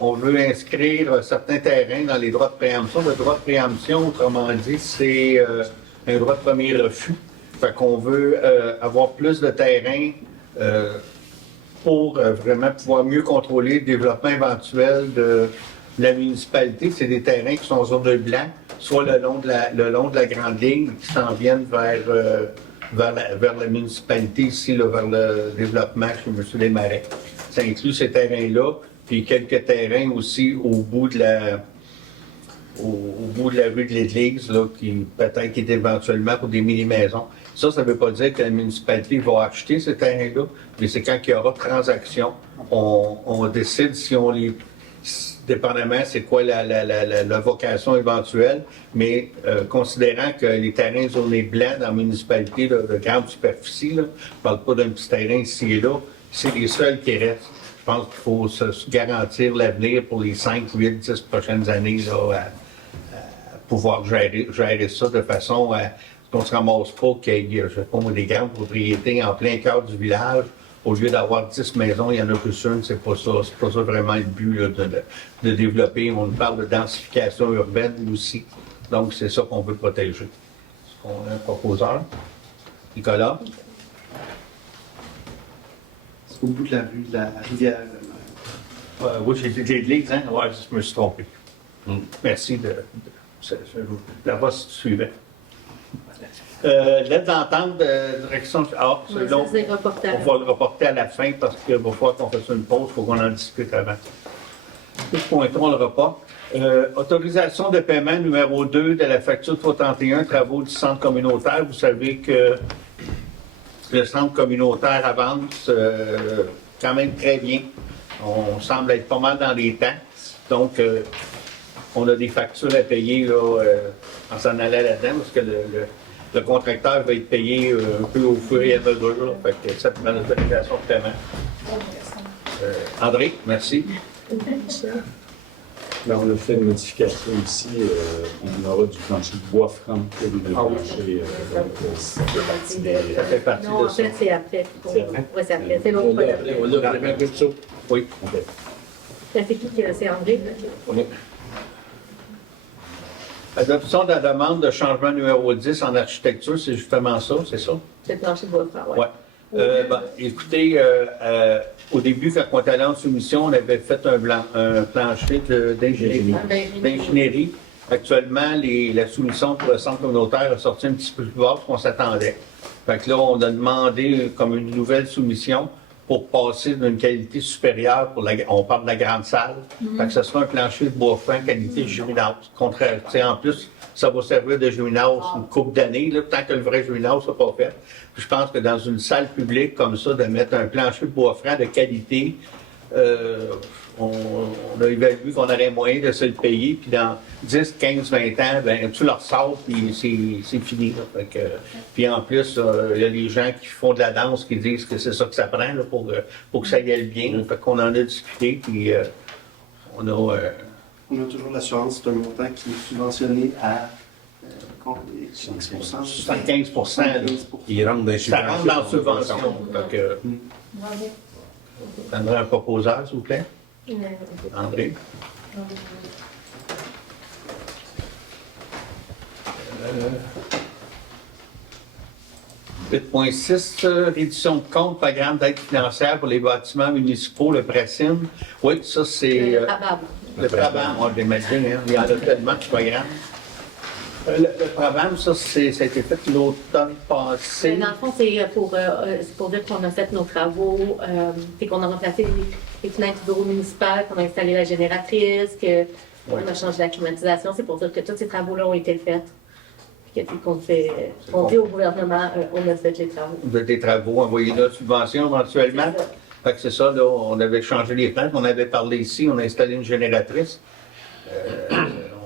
On veut inscrire certains terrains dans les droits de préemption. Le droit de préemption, autrement dit, c'est un droit de premier refus. Fait qu'on veut avoir plus de terrains pour vraiment pouvoir mieux contrôler le développement éventuel de la municipalité. C'est des terrains qui sont en zone de blanc, soit le long de la grande ligne, qui s'en viennent vers la municipalité ici, là, vers le développement chez M. Desmarais. Ça inclut ces terrains-là, puis quelques terrains aussi au bout de la rue de l'Église, là, qui peut-être qui est éventuellement pour des mini-maisons. Ça ne veut pas dire que la municipalité va acheter ces terrains-là, mais c'est quand il y aura transaction, on décide si on les... Dépendamment, c'est quoi la vocation éventuelle, mais considérant que les terrains zonés blancs dans la municipalité de grande superficie, là, je ne parle pas d'un petit terrain ici et là, c'est les seuls qui restent. Je pense qu'il faut se garantir l'avenir pour les 5, 8, 10 prochaines années, là, à pouvoir gérer ça de façon à qu'on ne se ramasse pas qu'il y ait, je sais pas, des grandes propriétés en plein cœur du village. Au lieu d'avoir 10 maisons, il y en a plus une, c'est pas ça vraiment le but là, de développer. On parle de densification urbaine aussi. Donc, c'est ça qu'on veut protéger. Est-ce qu'on a un proposeur? Nicolas? C'est au bout de la rue de la rivière. Oui, j'ai dit l'église, hein? Oui, je me suis trompé. Merci la voix si tu suivais. L'aide d'entente de direction. Ah, Ouais, celui-là, ça, c'est reporté à la on va le reporter à la fin parce qu'il va falloir qu'on fasse une pause, il faut qu'on en discute avant. Tout pointons le repas. Autorisation de paiement numéro 2 de la facture 331, travaux du centre communautaire. Vous savez que le centre communautaire avance quand même très bien. On semble être pas mal dans les temps. Donc, on a des factures à payer là, en s'en allant là-dedans parce que le contracteur va être payé un peu au fur et à mesure. Là. Fait que ça prend l'autorisation de paiement. André, merci. Là, on a fait une modification ici. On aura du plancher de bois franc que le plancher. Ça fait partie des. Ça fait partie Non, de en ça. fait, c'est après. C'est après? Oui, c'est après. C'est l'autre On fois. l'a fait comme ça. Oui. OK. C'est qui c'est André? Oui. Adoption de la demande de changement numéro 10 en architecture, c'est justement ça, c'est ça? C'est le plancher de bois franc, oui. Ouais. Écoutez, au début, quand on était allé en soumission, on avait fait un plancher d'ingénierie. Actuellement, la soumission pour le centre communautaire a sorti un petit peu plus bas qu'on s'attendait. Fait que là, on a demandé comme une nouvelle soumission pour passer d'une qualité supérieure on parle de la grande salle. Fait que ce sera un plancher de bois fin qualité Juminas. Contraire, en plus, ça va servir de Juminas une couple d'années, là, tant que le vrai Juminas n'est pas fait. Puis je pense que dans une salle publique comme ça, de mettre un plancher de bois franc de qualité, on a évalué qu'on aurait moyen de se le payer, puis dans 10, 15, 20 ans, ben, tu le ressors, puis c'est fini. Là. Fait que, puis en plus, il y a des gens qui font de la danse qui disent que c'est ça que ça prend là, pour que ça y aille bien. Fait qu'on en a discuté, puis on a toujours l'assurance d'un montant qui est subventionné à 15%. 75%. Là. Il rentre dans les Ça rentre dans la subvention. Fait que, prendrait un proposeur, s'il vous plaît. André. 8.6, réduction de compte, programme d'aide financière pour les bâtiments municipaux, le PRACIM. Oui, ça c'est le PRABAM, on l'imagine, hein. Il y en a tellement de programmes. Le PRABAM, ça a été fait l'automne passé. Dans le fond, c'est pour dire qu'on a fait nos travaux, et qu'on a remplacé les fenêtres du bureau municipal, qu'on a installé la génératrice, qu'on a changé la climatisation. C'est pour dire que tous ces travaux-là ont été faits. On dit au gouvernement, on a fait les travaux. Vous avez des travaux, envoyés là, subvention éventuellement. Fait que c'est ça, là, on avait changé les plans, on avait parlé ici, on a installé une génératrice.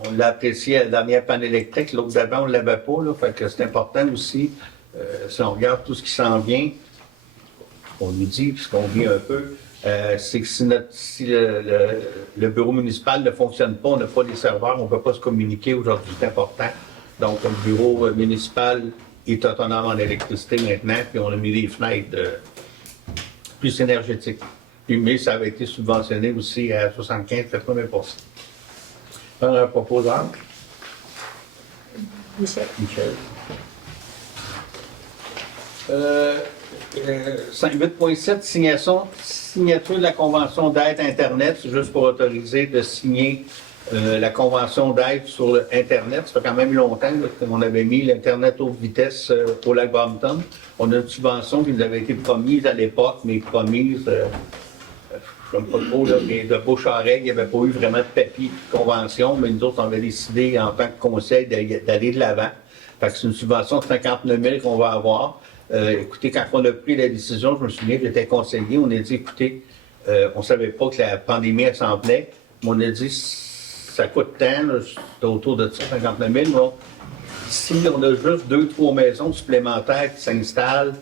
On l'a apprécié à la dernière panne électrique, l'autre d'avant, on ne l'avait pas, là. Fait que c'est important aussi, si on regarde tout ce qui s'en vient, on nous dit, puisqu'on vit un peu, c'est que si le bureau municipal ne fonctionne pas, on n'a pas les serveurs, on ne peut pas se communiquer aujourd'hui, c'est important. Donc, le bureau municipal est autonome en électricité maintenant, puis on a mis des fenêtres plus énergétiques. Mais ça avait été subventionné aussi à 75-80%. Un proposeur. Michel. 8.7, signature de la convention d'aide Internet. C'est juste pour autoriser de signer la convention d'aide sur Internet. Ça fait quand même longtemps qu'on avait mis l'Internet haute vitesse au lac Brompton. On a une subvention qui nous avait été promise à l'époque, mais promise, je ne sais pas trop, là, mais de bouche à oreille, il n'y avait pas eu vraiment de papier de convention, mais nous autres, on avait décidé en tant que conseil d'aller de l'avant. Fait que c'est une subvention de 59 000 qu'on va avoir. Écoutez, quand on a pris la décision, je me souviens, j'étais conseiller, on a dit, écoutez, on ne savait pas que la pandémie s'en venait, mais on a dit, ça coûte tant, c'est autour de ça, 59 000, là. Si on a juste 2-3 maisons supplémentaires qui s'installent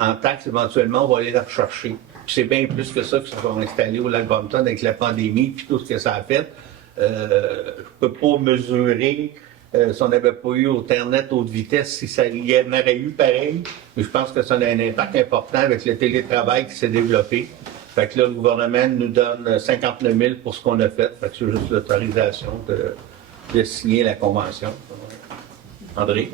en taxes, éventuellement, on va aller la rechercher. Puis c'est bien plus que ça que ça va installer au lac Brompton avec la pandémie puis tout ce que ça a fait. Je ne peux pas mesurer si on n'avait pas eu Internet haute vitesse, si ça y en aurait eu pareil. Mais je pense que ça a un impact important avec le télétravail qui s'est développé. Fait que là, le gouvernement nous donne 59 000 pour ce qu'on a fait. Fait que c'est juste l'autorisation de signer la convention. André?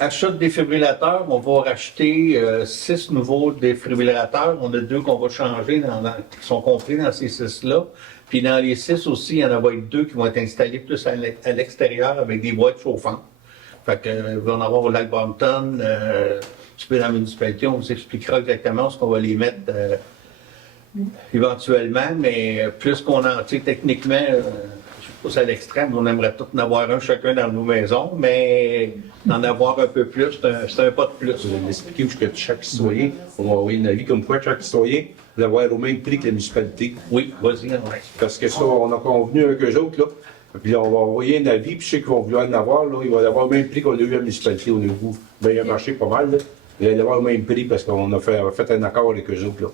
Achat de défibrillateurs, on va racheter 6 nouveaux défibrillateurs. On a 2 qu'on va changer, qui sont compris dans ces 6-là. Puis dans les 6 aussi, il y en va être 2 qui vont être installés plus à l'extérieur avec des boîtes chauffantes. Fait que, il va en avoir au lac Brompton, un petit peu dans la municipalité. On vous expliquera exactement ce qu'on va les mettre éventuellement, mais plus qu'on en tire techniquement, je pousse à l'extrême, on aimerait tous en avoir un chacun dans nos maisons, mais d'en avoir un peu plus, c'est un pas de plus. Vous allez expliquer où chaque citoyen, on va envoyer un avis comme quoi chaque citoyen va avoir au même prix que la municipalité. Oui, vas-y. Ouais. Parce que ça, on a convenu avec eux autres, là. Puis on va envoyer un avis, puis ceux qui vont vouloir en avoir, là, ils vont avoir le même prix qu'on a eu à la municipalité au niveau. Ben, il a marché pas mal, là. Ils vont avoir le même prix parce qu'on a fait un accord avec eux autres, là.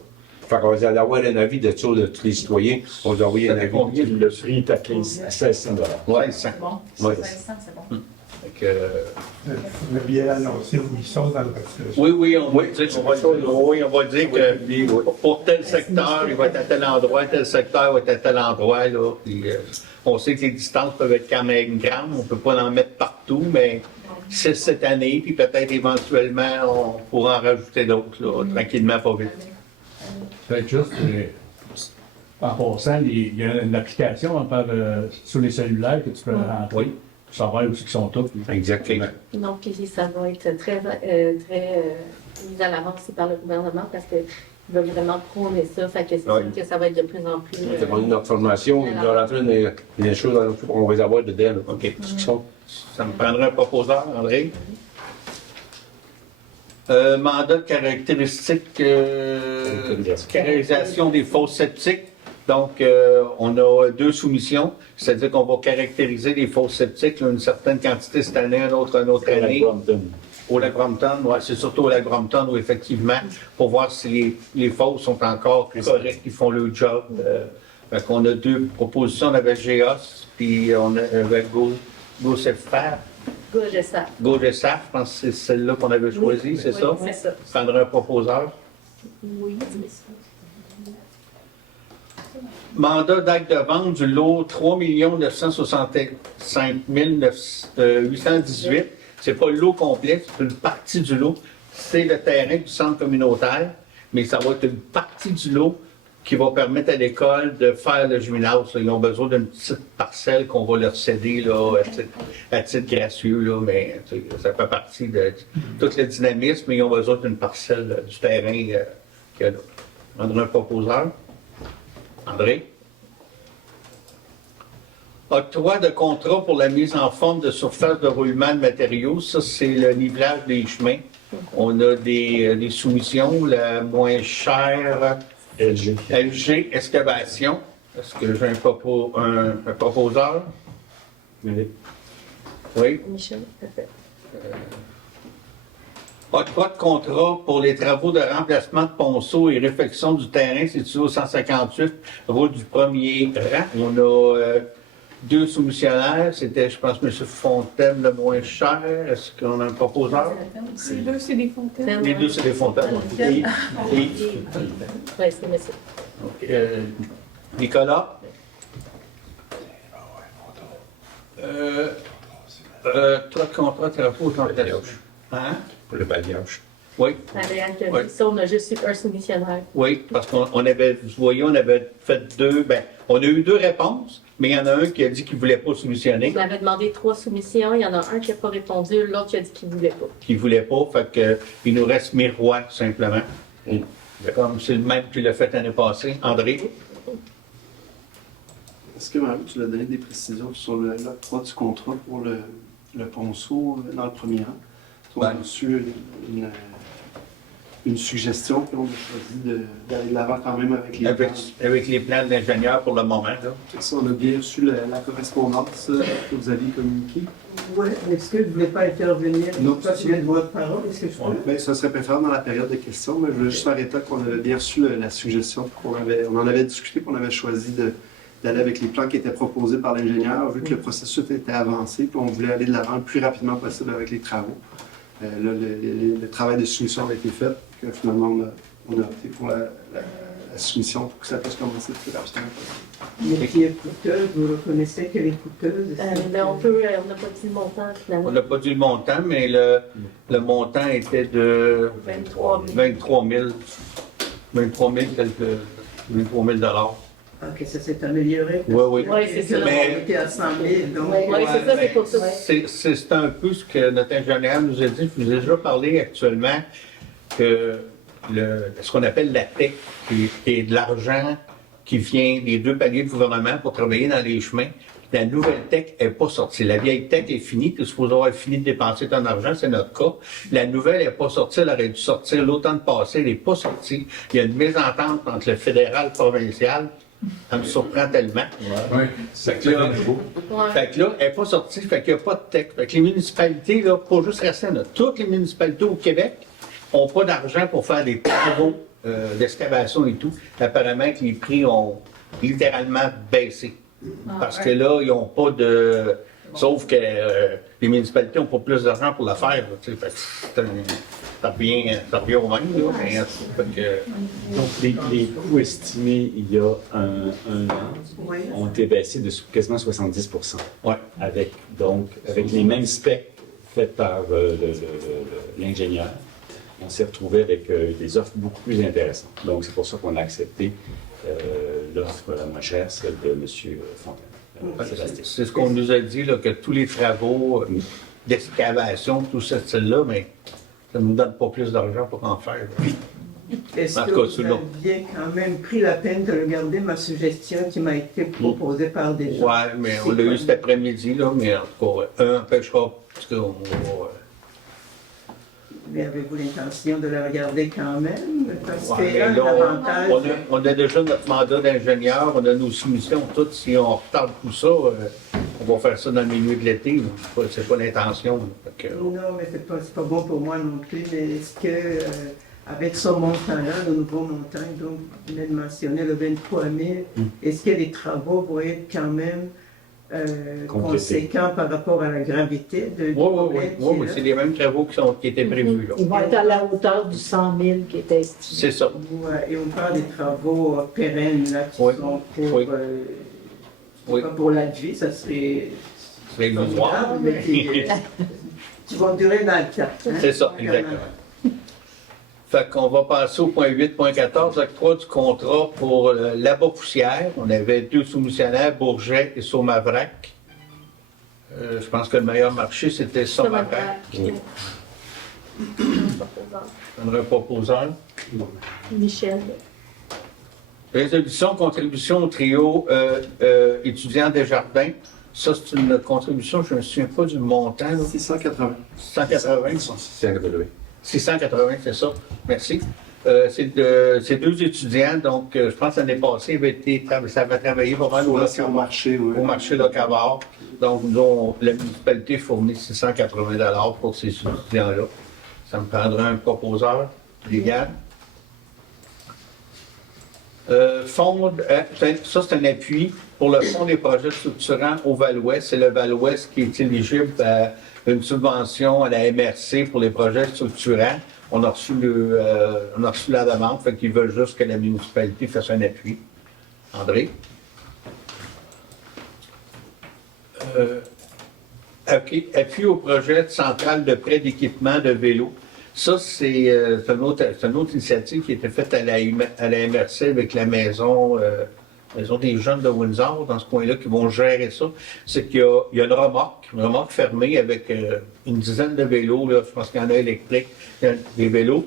Fait qu'on va aller avoir un avis de ça, de tous les citoyens. On va envoyer un avis. Le prix est à 1600 $. Oui, C'est bon. Ouais. 500, c'est bon. Le bien annoncé où ils sont dans le reste. Oui, on va dire que pour tel secteur, il va être à tel endroit, tel secteur va être à tel endroit. Là. Puis, on sait que les distances peuvent être quand même grandes, on ne peut pas en mettre partout, mais 6 cette année, puis peut-être éventuellement, on pourra en rajouter d'autres, là, tranquillement, pas vite. Peut-être juste, en passant, il y a une application sur les cellulaires que tu peux rentrer. Oui. Pour savoir où ils sont tous. Exactement. Non, puis ça va être très mis à l'avance par le gouvernement parce qu'il va vraiment prôner ça. Fait que c'est sûr que ça va être de plus en plus. On va notre formation, il va rentrer des choses dans notre on va les avoir dedans. Là. OK. Ça me prendrait un proposeur, André. Mandat de caractérisation des fosses septiques. Donc, on a 2 soumissions, c'est-à-dire qu'on va caractériser les fosses septiques, là, une certaine quantité cette année, une autre année. Au lac Brompton, oui, c'est surtout au lac Brompton où, effectivement, pour voir si les fosses sont encore correctes, qu'ils font le job. Fait qu'on a 2 propositions, on avait GEOS, puis on avait GoSEFAR. GoGESAF. GoGESAF, je pense que c'est celle-là qu'on avait choisie, c'est ça? C'est ça. Prendre un proposeur. Oui, c'est ça. Mandat d'acte de vente du lot 3 965 818. C'est pas le lot complet, c'est une partie du lot. C'est le terrain du centre communautaire, mais ça va être une partie du lot qui va permettre à l'école de faire le gymnase. Ils ont besoin d'une petite parcelle qu'on va leur céder là, à titre gracieux, là, mais ça fait partie de tout le dynamisme, mais ils ont besoin d'une parcelle du terrain qu'il y a là. On a un proposeur. André? Octroi de contrat pour la mise en forme de surface de roulement de matériaux. Ça, c'est le nivelage des chemins. On a des soumissions. La moins chère, LG Excavation. Est-ce que j'ai un proposeur? Oui. Michel, parfait. Octroi de contrat pour les travaux de remplacement de ponceau et réfection du terrain situé au 158 route du premier rang. On a 2 soumissionnaires. C'était, je pense, M. Fontaine le moins cher. Est-ce qu'on a un proposeur? Les 2, c'est des fontaines. Les 2, c'est des Fontaines. Oui, c'est monsieur. Nicolas? Octroi de contrat de travaux de remplacement. Hein? Pour le balayage. Oui. Oui. Ça, on a juste eu un soumissionnaire. Oui, parce qu'on avait, vous voyez, on avait fait 2, on a eu 2 réponses, mais il y en a un qui a dit qu'il ne voulait pas soumissionner. On avait demandé 3 soumissions, il y en a un qui n'a pas répondu, l'autre qui a dit qu'il ne voulait pas. Qui ne voulait pas, fait que, il nous reste Miroir, tout simplement. Comme c'est le même qui l'a fait l'année passée. André? Est-ce que, Marie, tu as donné des précisions sur l'octroi du contrat pour le ponceau dans le premier rang? On a reçu une suggestion, puis on a choisi d'aller de l'avant quand même avec les plans. Avec les plans de l'ingénieur pour le moment. Là. C'est ça, on a bien reçu la correspondance que vous aviez communiquée. Oui, est-ce que vous ne voulez pas intervenir? Non, tu viens de votre parole, est-ce que je peux? Bien, ça serait préférable dans la période de questions, mais je voulais juste faire état qu'on avait bien reçu la suggestion, on en avait discuté, qu'on avait choisi d'aller avec les plans qui étaient proposés par l'ingénieur, vu que le processus était avancé, puis on voulait aller de l'avant le plus rapidement possible avec les travaux. Là, le travail de soumission a été fait, que finalement on a opté pour la la soumission pour que ça puisse commencer le plus rapidement possible. Mais qui est coûteuse, vous reconnaissez qu'elle est coûteuse? Ben, on n'a pas dit le montant finalement. On n'a pas dit le montant, mais le montant était de 23 000. 23 000 dollars. Ok, ça s'est amélioré. Oui, oui. Oui, c'est ça. Mais- On était à 100 000, donc. Oui, c'est ça, c'est pour ça. C'est un peu ce que notre ingénieur nous a dit. Je vous ai déjà parlé actuellement que ce qu'on appelle la TEC, qui est de l'argent qui vient des deux paliers de gouvernement pour travailler dans les chemins. La nouvelle TEC n'est pas sortie. La vieille TEC est finie. Tu es supposé avoir fini de dépenser ton argent, c'est notre cas. La nouvelle n'est pas sortie. Elle aurait dû sortir l'automne passé. Elle n'est pas sortie. Il y a une mésentente entre le fédéral et le provincial. Ça me surprend tellement. Oui, Fait que là, elle n'est pas sortie, fait qu'il n'y a pas de TEC. Fait que les municipalités, là, pas juste Racine, là, toutes les municipalités au Québec n'ont pas d'argent pour faire des travaux d'excavation et tout. Apparemment que les prix ont littéralement baissé. Parce que là, ils n'ont pas de... Sauf que les municipalités n'ont pas plus d'argent pour le faire. Là, fait que ça revient au même. Là, mais, fait que, Donc, les coûts estimés il y a un an ont été baissés de quasiment 70%. Ouais. Avec les mêmes specs faits par l'ingénieur, on s'est retrouvé avec des offres beaucoup plus intéressantes. Donc, c'est pour ça qu'on a accepté l'offre la moins chère, celle de M. Fontaine. c'est ce qu'on nous a dit, là, que tous les travaux d'excavation, tout ce style-là, mais ça ne nous donne pas plus d'argent pour en faire. Est-ce En que tout cas, vous celui-là. aviez quand même pris la peine de regarder ma suggestion qui m'a été proposée par des gens? Ouais, mais on l'a eu cet après-midi, là, mais en tout cas, un empêchera, parce qu'on va... Mais avez-vous l'intention de la regarder quand même? Parce Ouais, qu'il y a mais un là, avantage. on a déjà notre mandat d'ingénieur, on a nos soumissions, toutes. Si on retarde tout ça, on va faire ça dans le milieu de l'été. C'est pas l'intention. Non, mais c'est pas bon pour moi non plus. Mais est-ce que, avec ce montant-là, le nouveau montant, donc vous venez de mentionner le 23 000, est-ce que les travaux vont être quand même conséquents par rapport à la gravité de Oui, c'est les mêmes travaux qui étaient prévus. Là. Ils vont être à la hauteur du 100 000 qui était estimé. C'est ça. Ouais, et on parle des travaux pérennes là, qui sont pour, pas pour la vie, ça serait C'est illusoire. mais qui vont durer dans le temps. Hein? C'est ça, exactement. Fait qu'on va passer au point 8.14, octroi du contrat pour Laba-Poussière. On avait deux soumissionnaires, Bourget et Saumavrac. Je pense que le meilleur marché, c'était Saumavrac. Un proposeur. Michel. Résolution, contribution au trio étudiant Desjardins. Ça, c'est une contribution, je ne me souviens pas du montant. 680. 680. 680, c'est ça. Merci. C'est deux étudiants, donc je pense que l'année passée, ça avait travaillé pas mal au marché Locavard. Donc, nous, la municipalité fournit 680 pour ces étudiants-là. Ça me prendrait un proposeur légal. Ça, c'est un appui pour le fonds des projets structurants au Val-Ouest. C'est le Val-Ouest qui est éligible à une subvention à la MRC pour les projets structurants. On a reçu la demande, fait qu'ils veulent juste que la municipalité fasse un appui. André? Appui au projet de centrale de prêt d'équipement de vélo. Ça, c'est une autre initiative qui a été faite à la MRC avec la maison des jeunes de Windsor, dans ce coin-là, qui vont gérer ça. C'est qu'il y a une remorque fermée avec une dizaine de vélos, là, je pense qu'il y en a électriques, des vélos,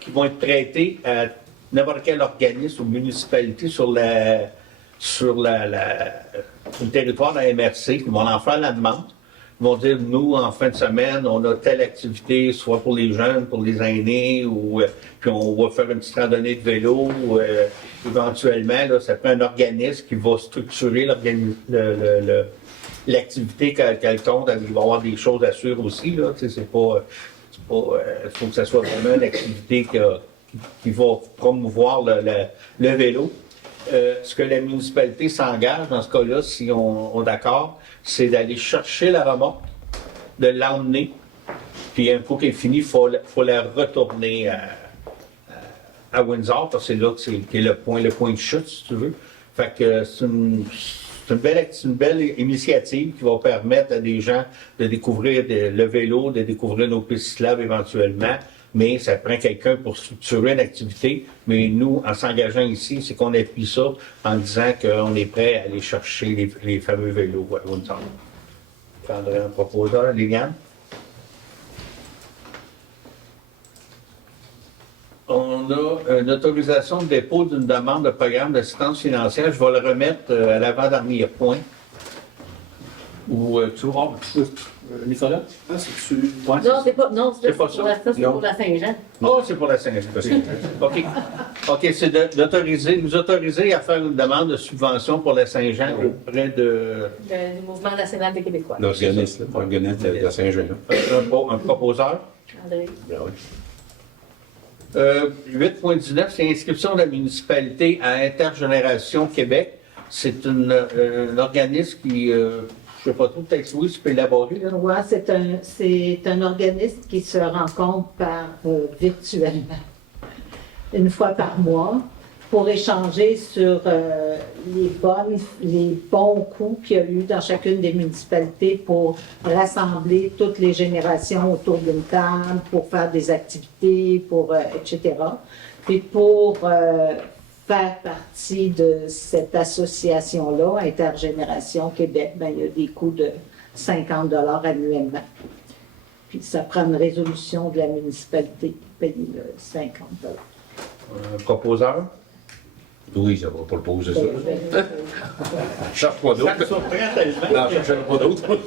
qui vont être prêtés à n'importe quel organisme ou municipalité sur le territoire de la MRC, qui vont en faire la demande. Ils vont dire, nous, en fin de semaine, on a telle activité, soit pour les jeunes, pour les aînés, ou puis on va faire une petite randonnée de vélo. Éventuellement, là, ça prend un organisme qui va structurer l'activité qu'elle compte. Il va y avoir des choses à suivre aussi. Là, il faut que ça soit vraiment une activité qui va promouvoir le vélo. Ce que la municipalité s'engage dans ce cas-là, si on est d'accord, c'est d'aller chercher la remorque, de l'emmener, puis un coup qu'elle est finie, il faut la retourner à Windsor, parce que c'est là qui est le point de chute, si tu veux. Fait que c'est une belle initiative qui va permettre à des gens de découvrir le vélo, de découvrir nos pistes cyclables éventuellement, mais ça prend quelqu'un pour structurer une activité. Mais nous, en s'engageant ici, c'est qu'on appuie ça en disant qu'on est prêt à aller chercher les fameux vélos à Windsor. Je prendrai un proposeur, Liliane. On a une autorisation de dépôt d'une demande de programme d'assistance financière. Je vais le remettre à l'avant-dernier point. Ou tu vois, Nicolas? Ah, c'est-tu... Ouais, Non, c'est pas ça. C'est pour la Saint-Jean. Oh, c'est pour la Saint-Jean. OK. OK, c'est nous autoriser à faire une demande de subvention pour la Saint-Jean auprès de... Du Mouvement national des Québécois. L'organisme de Saint-Jean. Un proposeur. André. Ben oui. 8.19, c'est l'inscription de la municipalité à Intergénération Québec. C'est un organisme qui, je ne sais pas trop, peut-être Louis, tu peux élaborer. Là. Ouais, c'est un organisme qui se rencontre virtuellement, une fois par mois, pour échanger sur les bons coups qu'il y a eu dans chacune des municipalités pour rassembler toutes les générations autour d'une table, pour faire des activités, etc. Puis pour faire partie de cette association-là, Intergénération Québec, ben, il y a des coûts de 50 $ annuellement. Puis ça prend une résolution de la municipalité qui paye 50 $. Un proposeur. Oui, ça va pas le poser ça. Je cherche pas d'autre. Ça me surprend tellement. Non, je cherche pas d'autre.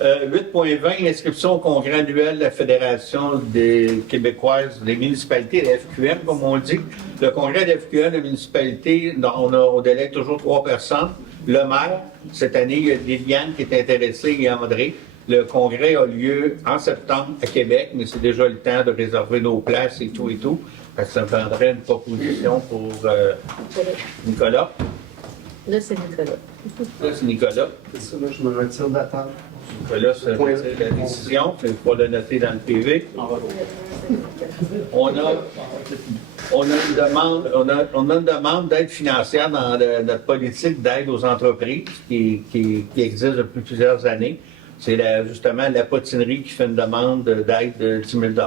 8.20, inscription au congrès annuel de la Fédération des Québécoises, des municipalités, la FQM, comme on dit. Le congrès de la FQM, de municipalité, on délègue toujours 3 personnes. Le maire, cette année, il y a Liliane qui est intéressée et André. Le congrès a lieu en septembre à Québec, mais c'est déjà le temps de réserver nos places et tout et tout. Parce que ça me prendrait une proposition pour Nicolas. Là, c'est Nicolas. Là, c'est Nicolas. C'est ça, là, je me retire de la table. Nicolas, c'est la décision. Il faut le noter dans le PV. On a une demande d'aide financière dans notre politique d'aide aux entreprises qui existe depuis plusieurs années. C'est justement la potinerie qui fait une demande d'aide de 10 000 $.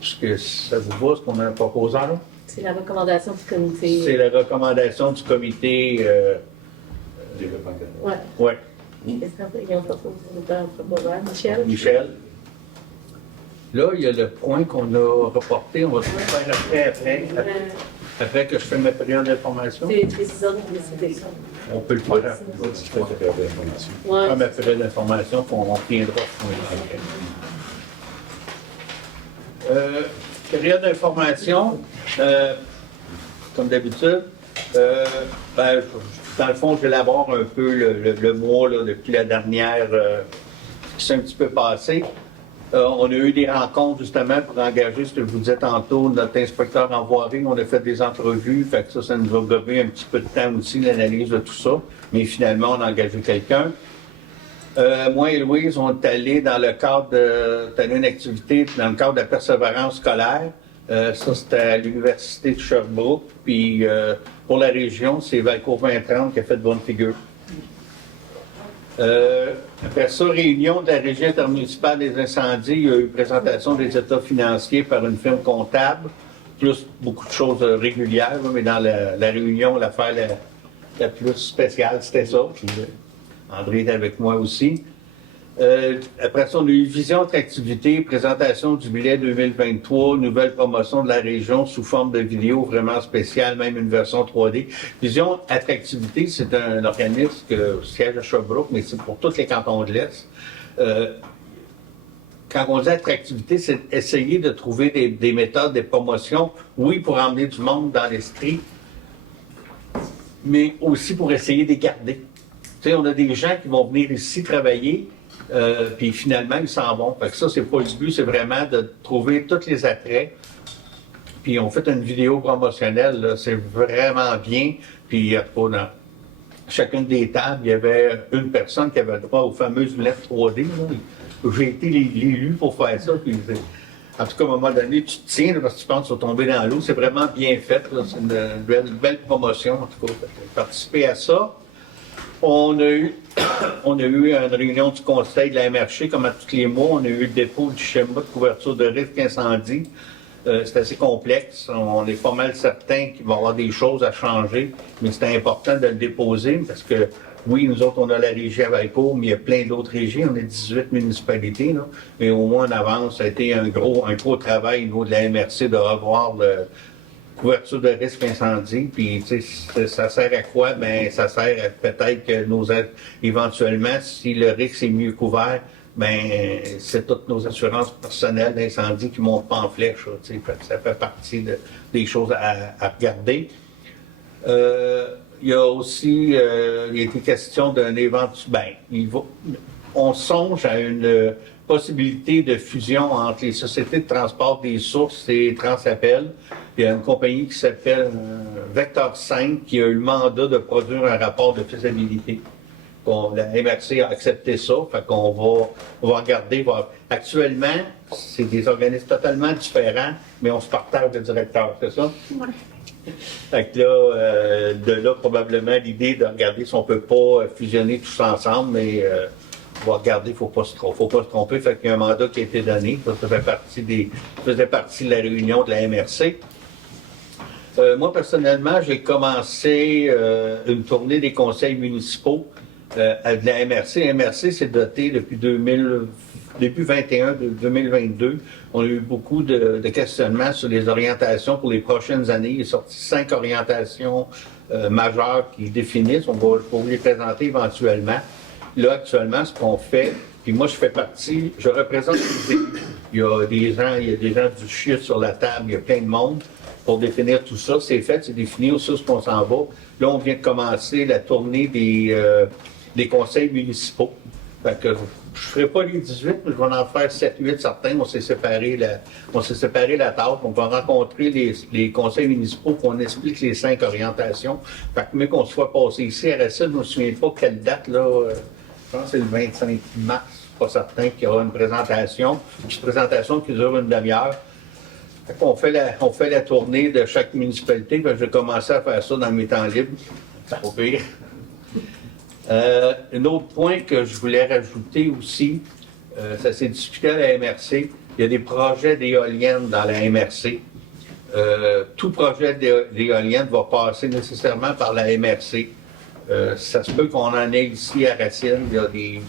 Est-ce que ça vous va, ce qu'on a un proposeur? C'est la recommandation du comité. C'est la recommandation du comité. Ouais. Ouais. Est-ce qu'ils ont proposé un proposeur? Michel? Michel. Là, il y a le point qu'on a reporté. On va tout faire après que je fais ma période d'information. C'est précisant de décider. On peut le faire après. Ouais. Faire ma période d'information, puis on reviendra au point après. Période d'information, comme d'habitude, dans le fond, j'élabore un peu le mois là, depuis la dernière qui s'est un petit peu passé. On a eu des rencontres justement pour engager, ce que je vous disais tantôt, notre inspecteur en voirie. On a fait des entrevues, fait que ça nous a gobé un petit peu de temps aussi, l'analyse de tout ça. Mais finalement, on a engagé quelqu'un. Moi et Louise, on est allés dans le cadre une activité dans le cadre de la persévérance scolaire. Ça, c'était à l'Université de Sherbrooke. Puis pour la région, c'est Valcourt 2030 qui a fait de bonne figure. Après ça, réunion de la Régie intermunicipale des incendies, il y a eu présentation des états financiers par une firme comptable, plus beaucoup de choses régulières, mais dans la réunion, l'affaire la plus spéciale, c'était ça. Puis, André est avec moi aussi. Après ça, on a eu vision d'attractivité, présentation du billet 2023, nouvelle promotion de la région sous forme de vidéo vraiment spéciale, même une version 3D. Vision attractivité, c'est un organisme qui siège à Sherbrooke, mais c'est pour tous les cantons de l'Est. Quand on dit attractivité, c'est essayer de trouver des méthodes, des promotions, oui, pour emmener du monde dans l'esprit, mais aussi pour essayer de les garder. Tu sais, on a des gens qui vont venir ici travailler, puis finalement, ils s'en vont. Fait que ça, c'est pas le but, c'est vraiment de trouver tous les attraits. Puis on fait une vidéo promotionnelle, là, c'est vraiment bien. Puis dans chacune des tables, il y avait une personne qui avait droit aux fameuses lettres 3D. Là. J'ai été l'élu pour faire ça. Puis En tout cas, à un moment donné, tu te tiens là, parce que tu penses qu'ils sont tombés dans l'eau. C'est vraiment bien fait. C'est une belle promotion, en tout cas. Participer à ça. On a eu une réunion du conseil de la MRC, comme à tous les mois. On a eu le dépôt du schéma de couverture de risque incendie. C'est assez complexe. On est pas mal certain qu'il va y avoir des choses à changer, mais c'est important de le déposer parce que, oui, nous autres, on a la régie à Valcourt, mais il y a plein d'autres régies. On est 18 municipalités, là. Mais au moins, en avance, ça a été un gros travail au niveau de la MRC de revoir la couverture de risque incendie. Puis, tu sais, ça sert à quoi? Bien, ça sert à peut-être que éventuellement, si le risque est mieux couvert, ben c'est toutes nos assurances personnelles d'incendie qui montent pas en flèche. Là, ça fait partie des choses à regarder. Il y a aussi il a été question d'un éventuel... on songe à une possibilité de fusion entre les sociétés de transport des sources et Transappel. Il y a une compagnie qui s'appelle Vector 5 qui a eu le mandat de produire un rapport de faisabilité. La MRC a accepté ça, fait qu'on va regarder. Actuellement, c'est des organismes totalement différents, mais on se partage de directeur, c'est ça? Oui. Fait que là, de là, probablement, l'idée de regarder si on ne peut pas fusionner tous ensemble, mais on va regarder, il ne faut pas se tromper. Fait qu'il y a un mandat qui a été donné, ça faisait partie de la réunion de la MRC. Moi, personnellement, j'ai commencé une tournée des conseils municipaux de la MRC. La MRC s'est dotée depuis 2022. On a eu beaucoup de questionnements sur les orientations pour les prochaines années. Il est sorti 5 orientations majeures qui définissent. On va vous les présenter éventuellement. Là, actuellement, ce qu'on fait, puis moi, je représente les élus. Il y a des gens du CHUT sur la table, il y a plein de monde pour définir tout ça. C'est fait, c'est défini aussi ce qu'on s'en va. Là, on vient de commencer la tournée des conseils municipaux. Fait que je ne ferai pas les 18, mais je vais en faire 7-8 certains. On s'est séparé la tâche. On va rencontrer les conseils municipaux pour qu'on explique les 5 orientations. Fait que mais qu'on se soit passé ici à RSL, je ne me souviens pas quelle date, là. Je pense que c'est le 25 mars, pas certain, qu'il y aura une présentation qui dure une demi-heure. On fait la tournée de chaque municipalité. Je vais commencer à faire ça dans mes temps libres. C'est pas pire. Un autre point que je voulais rajouter aussi, ça s'est discuté à la MRC. Il y a des projets d'éoliennes dans la MRC. Tout projet d'éolienne va passer nécessairement par la MRC. Ça se peut qu'on en ait ici à Racine. Il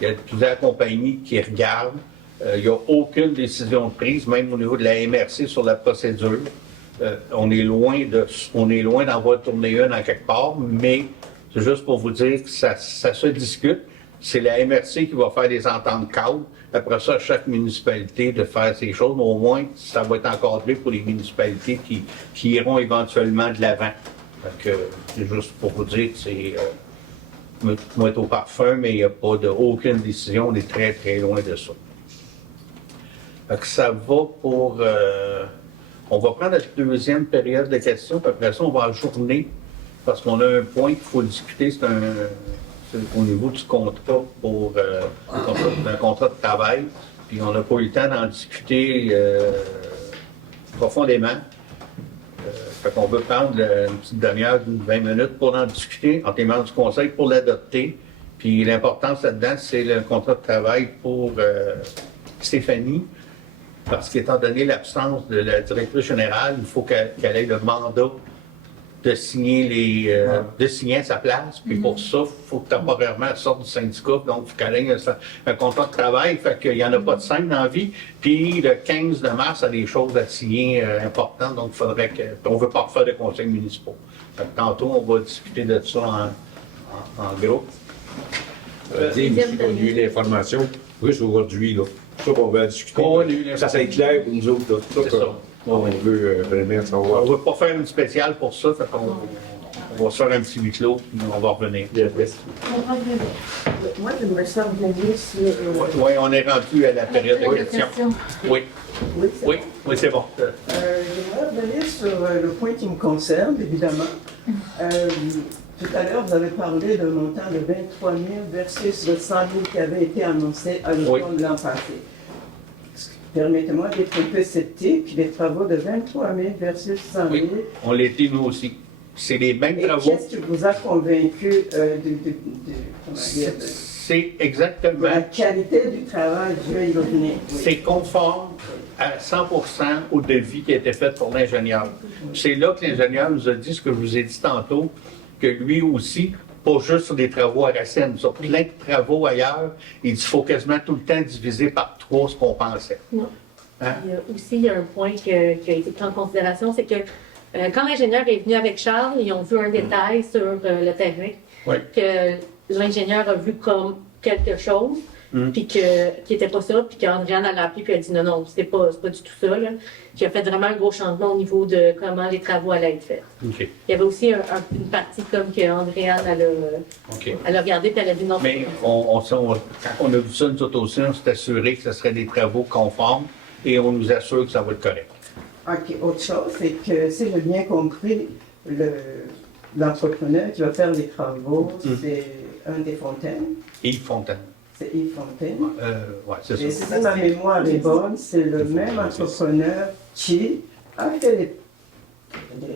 y a plusieurs compagnies qui regardent. Il n'y a aucune décision de prise, même au niveau de la MRC sur la procédure. On est loin d'en voir tourner une en quelque part, mais c'est juste pour vous dire que ça se discute. C'est la MRC qui va faire des ententes cadres. Après ça, chaque municipalité de faire ces choses. Mais au moins, ça va être encadré pour les municipalités qui iront éventuellement de l'avant. C'est juste pour vous dire que c'est moi au parfum, mais il n'y a pas aucune décision. On est très, très loin de ça. Ça va pour... on va prendre la deuxième période de questions, puis après ça, on va ajourner, parce qu'on a un point qu'il faut discuter, c'est au niveau du contrat pour un contrat de travail, puis on n'a pas eu le temps d'en discuter profondément. Fait qu'on veut prendre une petite demi-heure, 20 minutes pour en discuter entre les membres du conseil pour l'adopter. Puis l'importance là-dedans, c'est le contrat de travail pour Stéphanie. Parce qu'étant donné l'absence de la directrice générale, il faut qu'elle ait le mandat de signer à sa place. Puis pour ça, il faut que temporairement elle sorte du syndicat. Donc, il faut qu'elle ait un contrat de travail. Fait qu'il n'y en a pas de 5 dans la vie. Puis le 15 de mars, il y a des choses à signer importantes. Donc, il faudrait on ne veut pas refaire de conseils municipaux. Fait que tantôt, on va discuter de ça en groupe. Dire aussi qu'on a eu l'information juste aujourd'hui, là. Ça qu'on va discuter. Ça c'est clair pour nous autres. Là. C'est ça. On veut vraiment savoir. On ne va pas faire une spéciale pour ça. On va se faire un petit huis clos, puis on va revenir. Moi, j'aimerais ça revenir sur... Oui, on est rendu à la période de questions. Oui, c'est bon. J'aimerais revenir sur le point qui me concerne, évidemment. Tout à l'heure, vous avez parlé d'un montant de 23 000 versus le 100 000 qui avait été annoncé à l'automne de l'an passé. permettez-moi d'être un peu sceptique, les travaux de 23 000 versus 100 000. Oui, on l'était nous aussi. C'est les mêmes Et travaux. qu'est-ce qui vous a convaincu comment dire, C'est exactement. la qualité du travail, je vais y revenir. Oui. C'est conforme à 100% au devis qui a été fait pour l'ingénieur. C'est là que l'ingénieur nous a dit ce que je vous ai dit tantôt, que lui aussi, pas juste sur des travaux à Racine, sur plein de travaux ailleurs, il dit qu'il faut quasiment tout le temps diviser par 3 ce qu'on pensait. Non. Hein? Il y a un point qui a été pris en considération, c'est que quand l'ingénieur est venu avec Charles, ils ont vu un détail sur le terrain Oui. que l'ingénieur a vu comme quelque chose, puis qui n'était pas ça, puis qu'Andréane a appelé puis elle a dit non, c'est pas du tout ça, là. Qui a fait vraiment un gros changement au niveau de comment les travaux allaient être faits. OK. Il y avait aussi une partie comme qu'Andréane, elle a regardé puis elle a dit non. Mais quand on a vu ça, nous autres aussi, on s'est assuré que ce serait des travaux conformes et on nous assure que ça va être correct. OK. Autre chose, c'est que si j'ai bien compris, l'entrepreneur qui va faire les travaux, c'est un des Fontaines. Yves Fontaine. C'est Yves Fontaine. Ouais, c'est ça. Et si ma mémoire est bonne, c'est le même entrepreneur qui a fait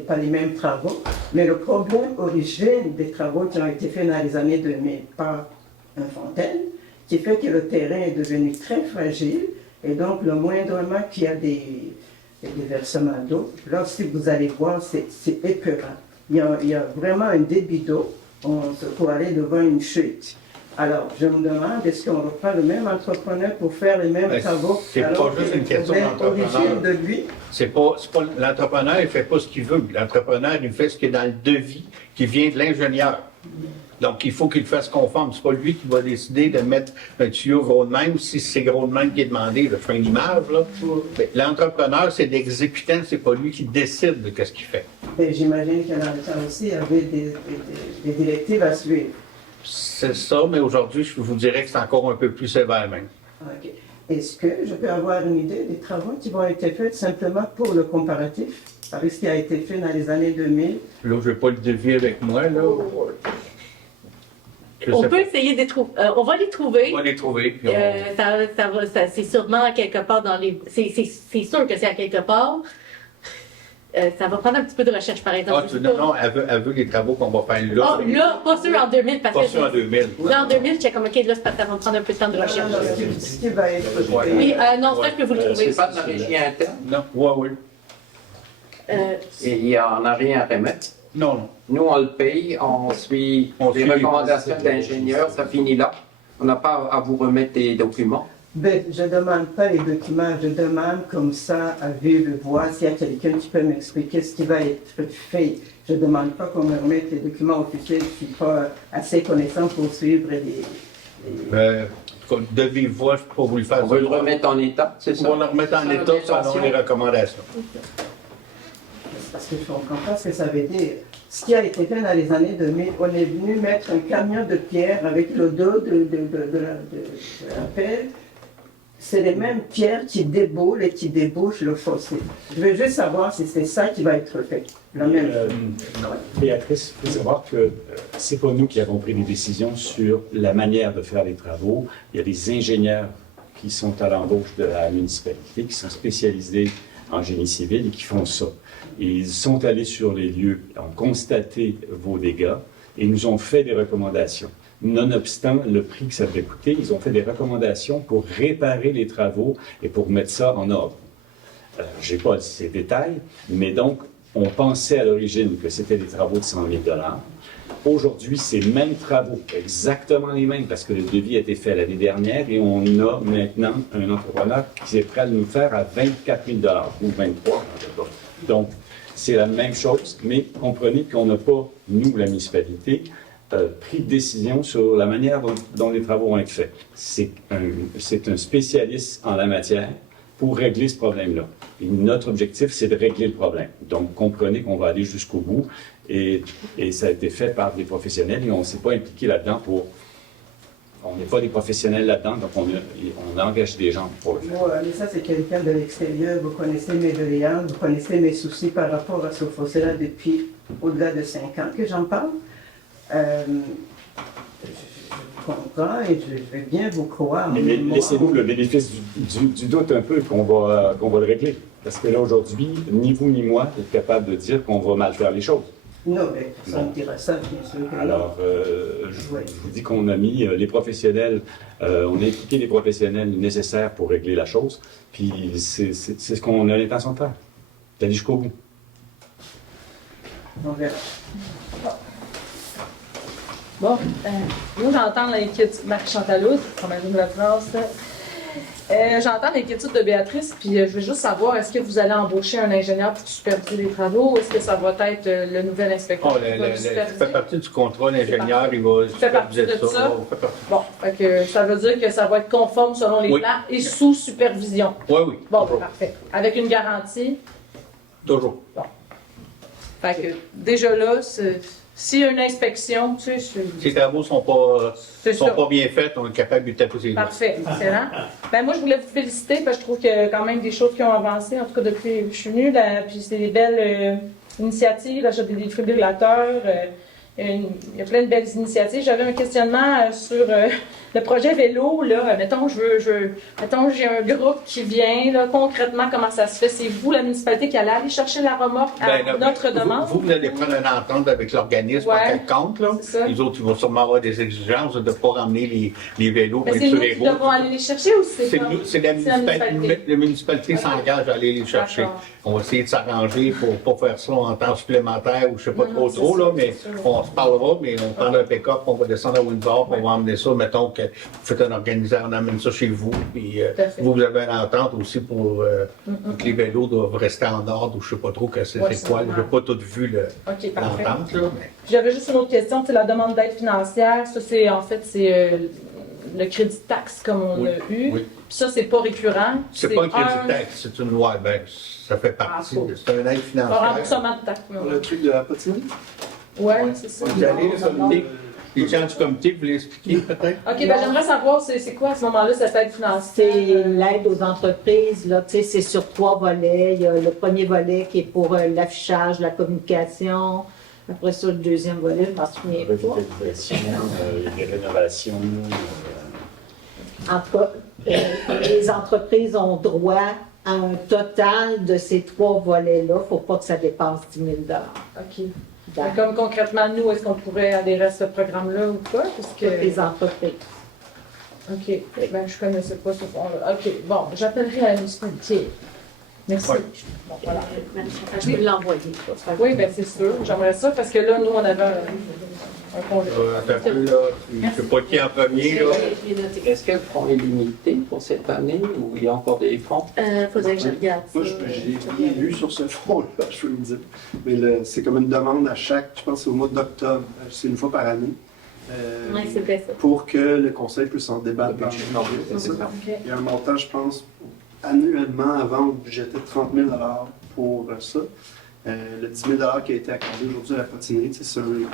pas les mêmes travaux, mais le problème origine des travaux qui ont été faits dans les années 2000 par un Fontaine, qui fait que le terrain est devenu très fragile, et donc le moindrement qu'il y a des versements d'eau, là, si vous allez voir, c'est épeurant. Il y a vraiment un débit d'eau pour aller devant une chute. Alors, je me demande, est-ce qu'on reprend le même entrepreneur pour faire les mêmes travaux? C'est pas juste une question d'entrepreneur. De lui? C'est pas l'entrepreneur, il fait pas ce qu'il veut. L'entrepreneur, il fait ce qui est dans le devis qui vient de l'ingénieur. Donc, il faut qu'il le fasse conforme. C'est pas lui qui va décider de mettre un tuyau gros de même, si c'est gros de même qui est demandé. Je fais une image, là. L'entrepreneur, c'est l'exécutant, c'est pas lui qui décide de ce qu'il fait. J'imagine que dans le temps aussi, il y avait des directives à suivre. C'est ça, mais aujourd'hui, je vous dirais que c'est encore un peu plus sévère même. OK. Est-ce que je peux avoir une idée des travaux qui vont être faits simplement pour le comparatif avec ce qui a été fait dans les années 2000? Là, je n'ai pas le devis avec moi, là. On peut essayer de les trouver. On va les trouver. On va les trouver. Puis c'est sûrement à quelque part dans les. C'est sûr que c'est à quelque part. Ça va prendre un petit peu de recherche, par exemple. Non, elle veut les travaux qu'on va faire là. Oh, là, pas ceux en 2000, parce pas que. Pas ceux en 2000. Là, en 2000, j'étais comme, OK, là, ça va prendre un peu de temps de recherche. Ce qui va être. Oui, non, ça, je peux vous le trouver. C'est pas de la régie interne? Non, oui. Et il n'y en a rien à remettre? Non. Nous, on le paye, on suit les recommandations d'ingénieurs, ça finit là. On n'a pas à vous remettre des documents. Ben, je ne demande pas les documents, je demande comme ça, à vue de voix, s'il y a quelqu'un qui peut m'expliquer ce qui va être fait. Je ne demande pas qu'on me remette les documents officiels, je ne suis pas assez connaissant pour suivre de vive voix, je ne peux pas vous le faire. On va le remettre en état, c'est ça? On va le remettre en état selon les recommandations. Parce que je ne comprends pas ce que ça veut dire. Ce qui a été fait dans les années 2000, on est venu mettre un camion de pierre avec le dos de la pelle. C'est les mêmes pierres qui déboulent et qui débouchent le fossé. Je veux juste savoir si c'est ça qui va être fait. La même Béatrice, il faut savoir que c'est pas nous qui avons pris les décisions sur la manière de faire les travaux. Il y a des ingénieurs qui sont à l'embauche de la municipalité, qui sont spécialisés en génie civil et qui font ça. Et ils sont allés sur les lieux, ont constaté vos dégâts et nous ont fait des recommandations. Nonobstant le prix que ça devait coûter, ils ont fait des recommandations pour réparer les travaux et pour mettre ça en ordre. Je n'ai pas ces détails, mais donc, on pensait à l'origine que c'était des travaux de 100 000 $. Aujourd'hui, ces mêmes travaux, exactement les mêmes, parce que le devis a été fait l'année dernière et on a maintenant un entrepreneur qui est prêt à nous faire à 24 000 $ ou 23 000 $. Donc, c'est la même chose, mais comprenez qu'on n'a pas, nous, la municipalité, pris de décision sur la manière dont les travaux vont être faits. C'est un spécialiste en la matière pour régler ce problème-là. Et notre objectif, c'est de régler le problème. Donc, comprenez qu'on va aller jusqu'au bout et ça a été fait par des professionnels et on ne s'est pas impliqué là-dedans pour... On n'est pas des professionnels là-dedans, donc on engage des gens pour le faire. Bon, mais ça, c'est quelqu'un de l'extérieur. Vous connaissez mes doléances, vous connaissez mes soucis par rapport à ce fossé-là depuis au-delà de 5 ans que j'en parle. Je comprends et je vais bien vous croire. Mais laissez-nous le bénéfice du doute un peu qu'on va le régler. Parce que là, aujourd'hui, ni vous ni moi êtes capable de dire qu'on va mal faire les choses. Non, mais personne ne dira ça, bien sûr que non. Alors, je vous dis qu'on a mis les professionnels, on a impliqué les professionnels nécessaires pour régler la chose. Puis c'est ce qu'on a l'intention de faire, d'aller jusqu'au bout. On verra. Bon, moi j'entends l'inquiétude, Marie-Chantal Houd, Promenade de la France. J'entends l'inquiétude de Béatrice, puis je veux juste savoir, est-ce que vous allez embaucher un ingénieur pour superviser les travaux ou est-ce que ça va être le nouvel inspecteur qui va Ça fait partie du contrôle, l'ingénieur, il va superviser ça. Bon, fait que ça veut dire que ça va être conforme selon les plans et sous supervision. Oui, oui. Bon, parfait. Avec une garantie. Toujours. Bon. Fait que déjà là, s'il y a une inspection, tu sais, si les travaux ne sont pas bien faits, on est capable de taper les parfait, excellent. Ben moi, je voulais vous féliciter parce que je trouve qu'il y a quand même des choses qui ont avancé, en tout cas depuis que je suis venue, puis c'est des belles initiatives, l'achat des défibrillateurs, il y a plein de belles initiatives. J'avais un questionnement sur le projet vélo, là, mettons, mettons, j'ai un groupe qui vient, là, concrètement, comment ça se fait? C'est vous, la municipalité, qui allez aller chercher la remorque à notre demande? Vous allez prendre une entente avec l'organisme en quelconque, là. Les autres, ils vont sûrement avoir des exigences de ne pas ramener les vélos. Mais c'est nous qui devons aller les chercher ou c'est la municipalité? La municipalité s'engage à aller les chercher. On va essayer de s'arranger pour ne pas faire ça en temps supplémentaire ou je ne sais pas trop, là, mais on se parlera, mais on prendra un pick-up, on va descendre à Windsor, on va emmener ça, mettons que vous faites un organiseur, on amène ça chez vous, puis vous avez une entente aussi pour que les vélos doivent rester en ordre ou je ne sais pas trop que c'est quoi, je n'ai pas tout vu l'entente, là. J'avais juste une autre question, c'est la demande d'aide financière, ça c'est en fait le crédit de taxe comme on a eu. Puis ça, c'est pas récurrent. C'est pas un crédit de taxe, c'est une loi. Ben, ça fait partie. C'est un aide financière. Un remboursement de taxe. Le truc de la potinerie? Oui, c'est ça. Vous allez, le comité, les gens du comité, vous l'expliquez peut-être? OK, ben j'aimerais savoir, c'est quoi à ce moment-là, cette aide financière? C'est l'aide aux entreprises, là, tu sais, c'est sur 3 volets. Il y a le premier volet qui est pour l'affichage, la communication. Après ça, le deuxième volet, je m'en souviens pas. Les rénovations. En tout cas, les entreprises ont droit à un total de ces 3 volets-là. Il ne faut pas que ça dépasse 10 000 OK. Comme concrètement, nous, est-ce qu'on pourrait adhérer à ce programme-là ou pas? Parce que... Les entreprises. OK. Ben, je ne connaissais pas ce fonds-là. OK. Bon, j'appellerai à la municipalité. Merci. Ouais. Bon, voilà. Je peux l'envoyer. Oui, bien, c'est sûr. J'aimerais ça parce que là, nous, on avait un congé. Un peu, là. Je ne sais pas qui en premier, là. Est-ce que le fonds est limité pour cette année ou il y a encore des fonds? Faudrait que je regarde. Moi, j'ai rien lu sur ce fonds-là, je peux me dire. Mais c'est comme une demande à chaque, je pense que c'est au mois d'octobre, c'est une fois par année. Oui, c'est vrai ça. Pour que le conseil puisse en débattre dans le budget. Il y a un montant, je pense, annuellement, avant, on budgétait 30 000 $ pour ça. Le 10 000 $ qui a été accordé aujourd'hui à la potinerie, c'est une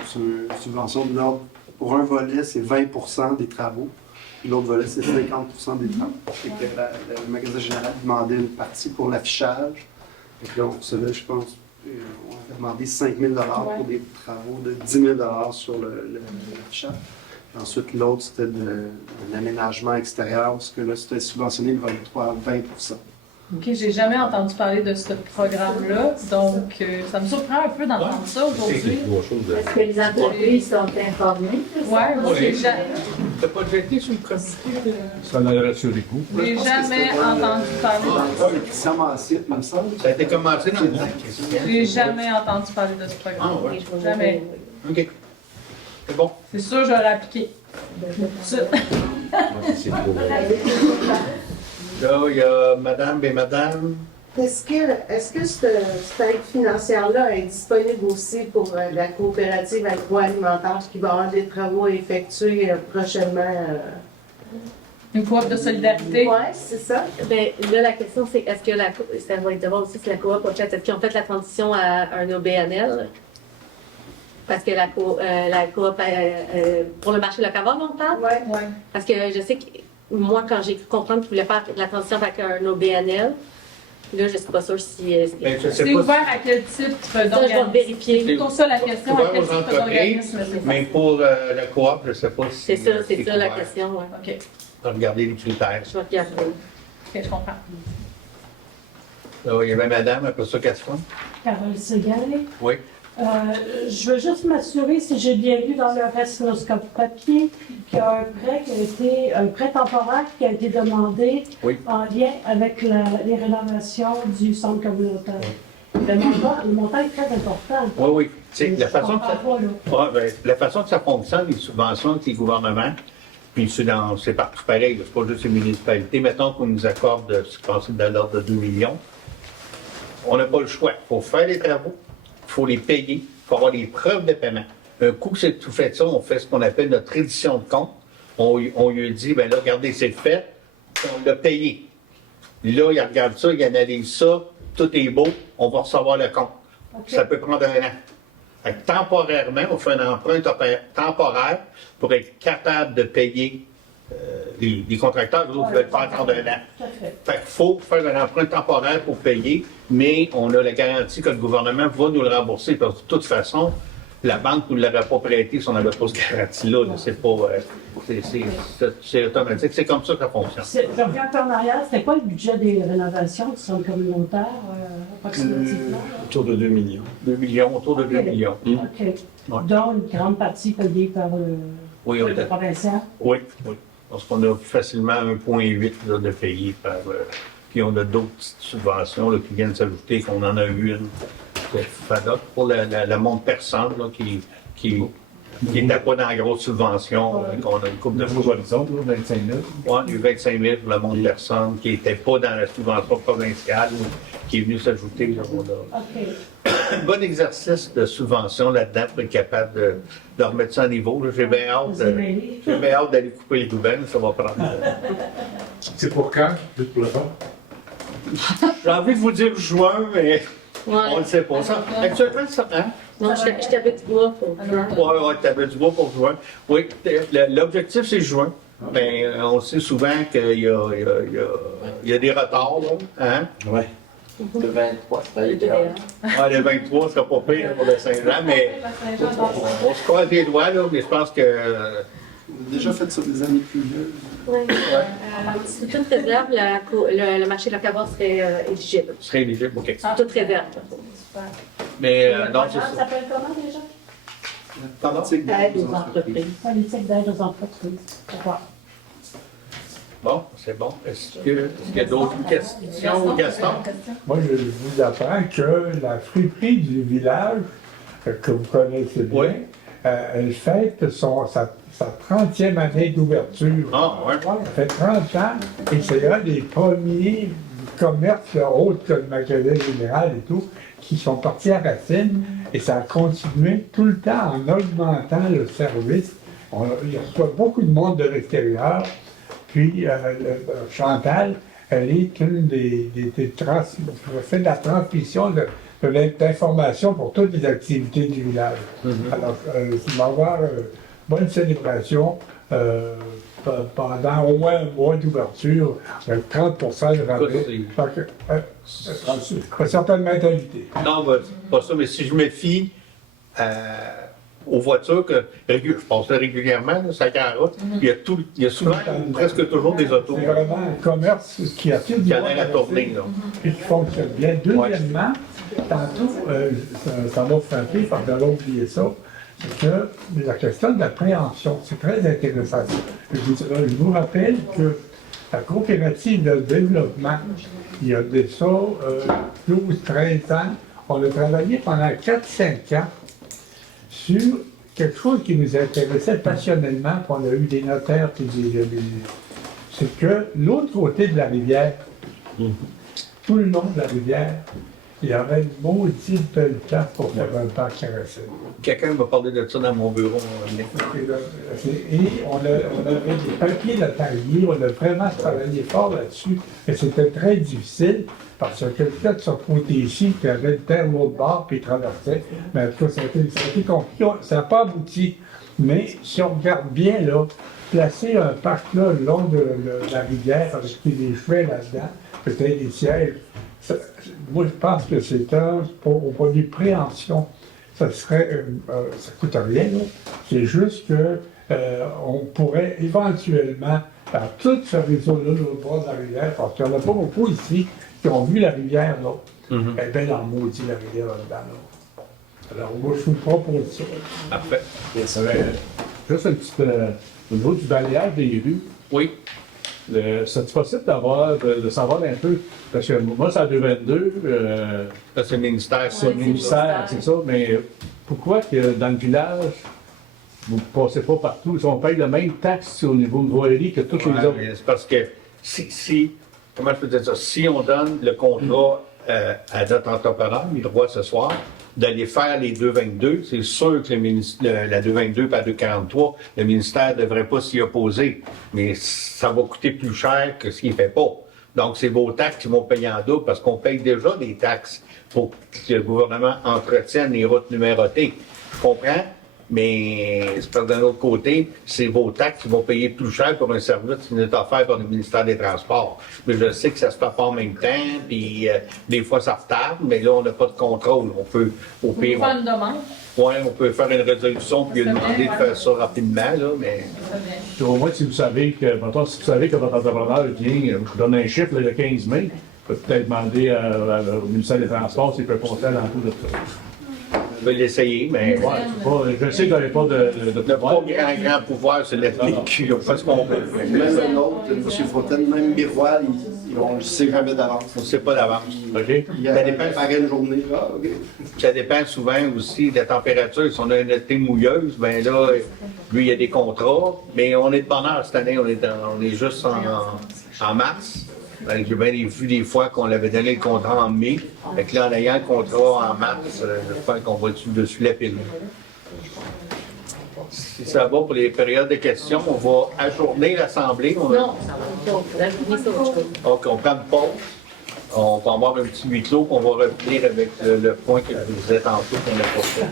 subvention de l'ordre. Pour un volet, c'est 20 % des travaux. L'autre volet, c'est 50 % des travaux. Et que le magasin général demandait une partie pour l'affichage. Et puis là, on recevait, je pense, on avait demandé 5 000 $ pour des travaux de 10 000 $ sur l'affichage. Ensuite, l'autre, c'était un aménagement extérieur, parce que là, c'était subventionné le volet 3 à 20 %. OK, j'ai jamais entendu parler de ce programme-là, donc ça me surprend un peu d'entendre ça aujourd'hui. Est-ce que les entreprises sont informées? Oui, j'ai jamais. Tu n'as pas déjà été sur le comité? Ça n'aurait sur les coups. J'ai jamais entendu parler de ça. Ça a été commencé dans le temps. J'ai jamais entendu parler de ce programme. Ah, ouais. Jamais. OK. C'est bon. C'est sûr, j'aurais appliqué. Là, il y a madame et madame. Est-ce que cette aide financière-là est disponible aussi pour la coopérative agroalimentaire qui va avoir des travaux à effectuer prochainement? Une coop de solidarité? Oui, c'est ça. Bien, là, la question, c'est est-ce que ça va être de voir aussi si la coop a fait, est-ce qu'ils ont fait la transition à un OBNL? Parce que la coop, pour le marché locavore, on parle? Oui. Parce que je sais que moi, quand j'ai cru comprendre qu'ils voulaient faire la transition avec un OBNL, Là, je ne suis pas sûre si. Ben, je sais C'est pas ouvert à quel type Ça, je vais vérifier. C'est pour ça la question, ouvert à quel aux type entreprises, d'organisme c'est mais pour le coop, je ne sais pas si. C'est ça la couvert. question. Ouais. OK, Regardez les critères. Je vais regarder. OK, je comprends. Il y avait madame, après ça, Catherine. Carole Ségal. Oui. Je veux juste m'assurer si j'ai bien vu dans le restinoscope papier qu'il y a un prêt qui a été, un prêt temporaire qui a été demandé en lien avec les rénovations du centre communautaire. Le montant est très important. Oui, oui. C'est la façon que ça... Pas, là. la façon que ça fonctionne, les subventions avec les gouvernements, puis c'est partout pareil, c'est pas juste les municipalités. Mettons qu'on nous accorde, je pense, de l'ordre de 2 millions. On n'a pas le choix. Il faut faire les travaux, il faut les payer, il faut avoir les preuves de paiement. Un coup que c'est tout fait ça, on fait ce qu'on appelle notre édition de compte. On lui dit, bien là, regardez, c'est fait, on l'a payé. Là, il regarde ça, il analyse ça, tout est beau, on va recevoir le compte. Okay. Ça peut prendre 1 an. Fait que temporairement, on fait un emprunt temporaire pour être capable de payer les contracteurs, les autres ne veulent pas attendre 1 an. Fait qu'il faut faire un emprunt temporaire pour payer, mais on a la garantie que le gouvernement va nous le rembourser, parce que de toute façon, la banque ne nous l'aurait pas prêté si on n'avait pas cette garantie-là. C'est pas... c'est automatique. C'est comme ça que ça fonctionne. Je reviens un peu en arrière. C'était quoi le budget des rénovations du centre communautaire, approximativement? Autour de 2 millions. 2 millions, autour de 2 millions. OK. Ouais. Dont une grande partie payée par le provincial? Oui, oui. Parce qu'on a facilement 1,8 de payés par... puis on a d'autres petites subventions là, qui viennent s'ajouter, qu'on en a eu une FADOC pour le monde personne là, qui n'était pas dans la grosse subvention, qu'on a une coupe de fois. 25 000. Oui, il y a eu 25 000 pour le monde personne, qui n'était pas dans la subvention provinciale, qui est venu s'ajouter. Là, un bon exercice de subvention là-dedans pour être capable de remettre ça à niveau. J'ai bien hâte d'aller couper les poubelles, ça va prendre. C'est pour quand? Juste pour le temps? J'ai envie de vous dire juin, mais on ne le sait pas. Ça, actuellement, ça, hein? Non, je t'avais du bois pour juin. Oui, tu avais du bois pour juin. Oui, l'objectif, c'est juin. Mais on sait souvent qu'il y a des retards. Hein? Oui. Le 23, c'est pas idéal. Le 23, ce sera pas pire pour le Saint-Jean, mais on se croise les doigts, là, mais je pense que... On a déjà fait ça des années pluvieuses. Oui. Sous toute réserve, le marché locataire serait éligible. Serait éligible, OK. Sous toute réserve. Mais non, c'est ça. Ça s'appelle comment déjà? Politique d'aide aux entreprises. Politique d'aide aux entreprises. Bon, c'est bon. Est-ce qu'il y a d'autres questions, Gaston? Moi, je vous apprends que la friperie du village, que vous connaissez bien, elle fête sa 30e année d'ouverture. Ah, ouais. Ça fait 30 ans et c'est un des premiers commerces autres que le magasin général et tout qui sont partis à Racine et ça a continué tout le temps en augmentant le service. Il y a beaucoup de monde de l'extérieur. Puis Chantal, elle est une fait de la transmission de l'information pour toutes les activités du village. Alors, il va y avoir une bonne célébration pendant au moins un mois d'ouverture, avec 30% de rabais. Pas certainement être invité. Non, c'est pas ça, mais si je me fie aux voitures que je passe régulièrement, là, ça carotte, il y a souvent, presque toujours des autos. C'est vraiment un commerce qui attire du monde à tourner, là. Et qui fonctionne bien. Deuxièmement, tantôt, ça m'a frappé, parce que j'avais oublié ça, c'est que la question de la préhension, c'est très intéressant. Je vous rappelle que la coopérative de développement, il y a de ça 12-13 ans, on a travaillé pendant 4-5 ans sur quelque chose qui nous intéressait passionnellement, puis on a eu des notaires, puis c'est que l'autre côté de la rivière, tout le long de la rivière, il y avait une maudite belle place pour faire un parc à Racine. Quelqu'un m'a parlé de ça dans mon bureau. Et on avait des papiers notariés, on a vraiment travaillé fort là-dessus, et c'était très difficile, parce que quelqu'un de son côté ici, qui avait une terre l'autre bord, puis il traversait. Mais en tout cas, ça a été compliqué, ça n'a pas abouti. Mais si on regarde bien, là, placer un parc là, le long de la rivière, avec des chemins là-dedans, peut-être des sièges, moi, je pense que c'est au point de vue préhension, ça coûte rien, là. C'est juste que on pourrait éventuellement faire tout ce réseau-là, le bord de la rivière, parce qu'il n'y en a pas beaucoup ici qui ont vu la rivière, là. Elle est bien en maudit, la rivière, là-dedans, là. Alors, moi, je suis pas pour ça. Parfait. Juste un petit. Au niveau du balayage des rues. Oui. C'est possible de savoir un peu. Parce que moi, c'est à 222. C'est le ministère. C'est le ministère, c'est ça. Mais pourquoi que dans le village, vous ne passez pas partout? On paye la même taxe au niveau de voirie que tous les autres. C'est parce que comment je peux dire ça? Si on donne le contrat à notre entrepreneur, il doit ce soir, d'aller faire les 222, c'est sûr que la 222 et la 243, le ministère ne devrait pas s'y opposer. Mais ça va coûter plus cher que ce qu'il ne fait pas. Donc, c'est vos taxes qui vont payer en double parce qu'on paye déjà des taxes pour que le gouvernement entretienne les routes numérotées. Je comprends? Mais d'un autre côté, c'est vos taxes qui vont payer plus cher pour un service qui est offert par le ministère des Transports. Mais je sais que ça se fait pas en même temps, puis des fois ça retarde, mais là, on n'a pas de contrôle. On peut, au pire, faire une demande. Oui, on peut faire une résolution puis demander de faire ça rapidement, là, mais... Puis au moins, si vous savez que votre entrepreneur vient, vous donne un chiffre là, de 15 000, vous pouvez peut-être demander au ministère des Transports s'il peut compter à l'entour de ça. Je vais l'essayer, mais... Ouais, je sais que vous n'avez pas de pouvoir. Le grand pouvoir, c'est l'FPQ, on fait ce qu'on peut. Même un autre, M. Fontaine, même Miroir, on ne le sait jamais d'avance. On ne sait pas d'avance. OK. Ça dépend par une journée. Ah, OK. Ça dépend souvent aussi de la température. Si on a une été mouilleuse, bien là, lui, il y a des contrats. Mais on est de bonne heure cette année, on est juste en mars. J'ai bien vu des fois qu'on l'avait donné le contrat en mai. Fait que là, en ayant le contrat en mars, j'espère qu'on va dessus la pile. Si ça va pour les périodes de questions, on va ajourner l'Assemblée. Non, ça va pas. L'ajourner, c'est autre chose. Donc, on prend une pause. On va avoir un petit huis clos qu'on va revenir avec le point que je vous disais tantôt qu'on n'a pas fait.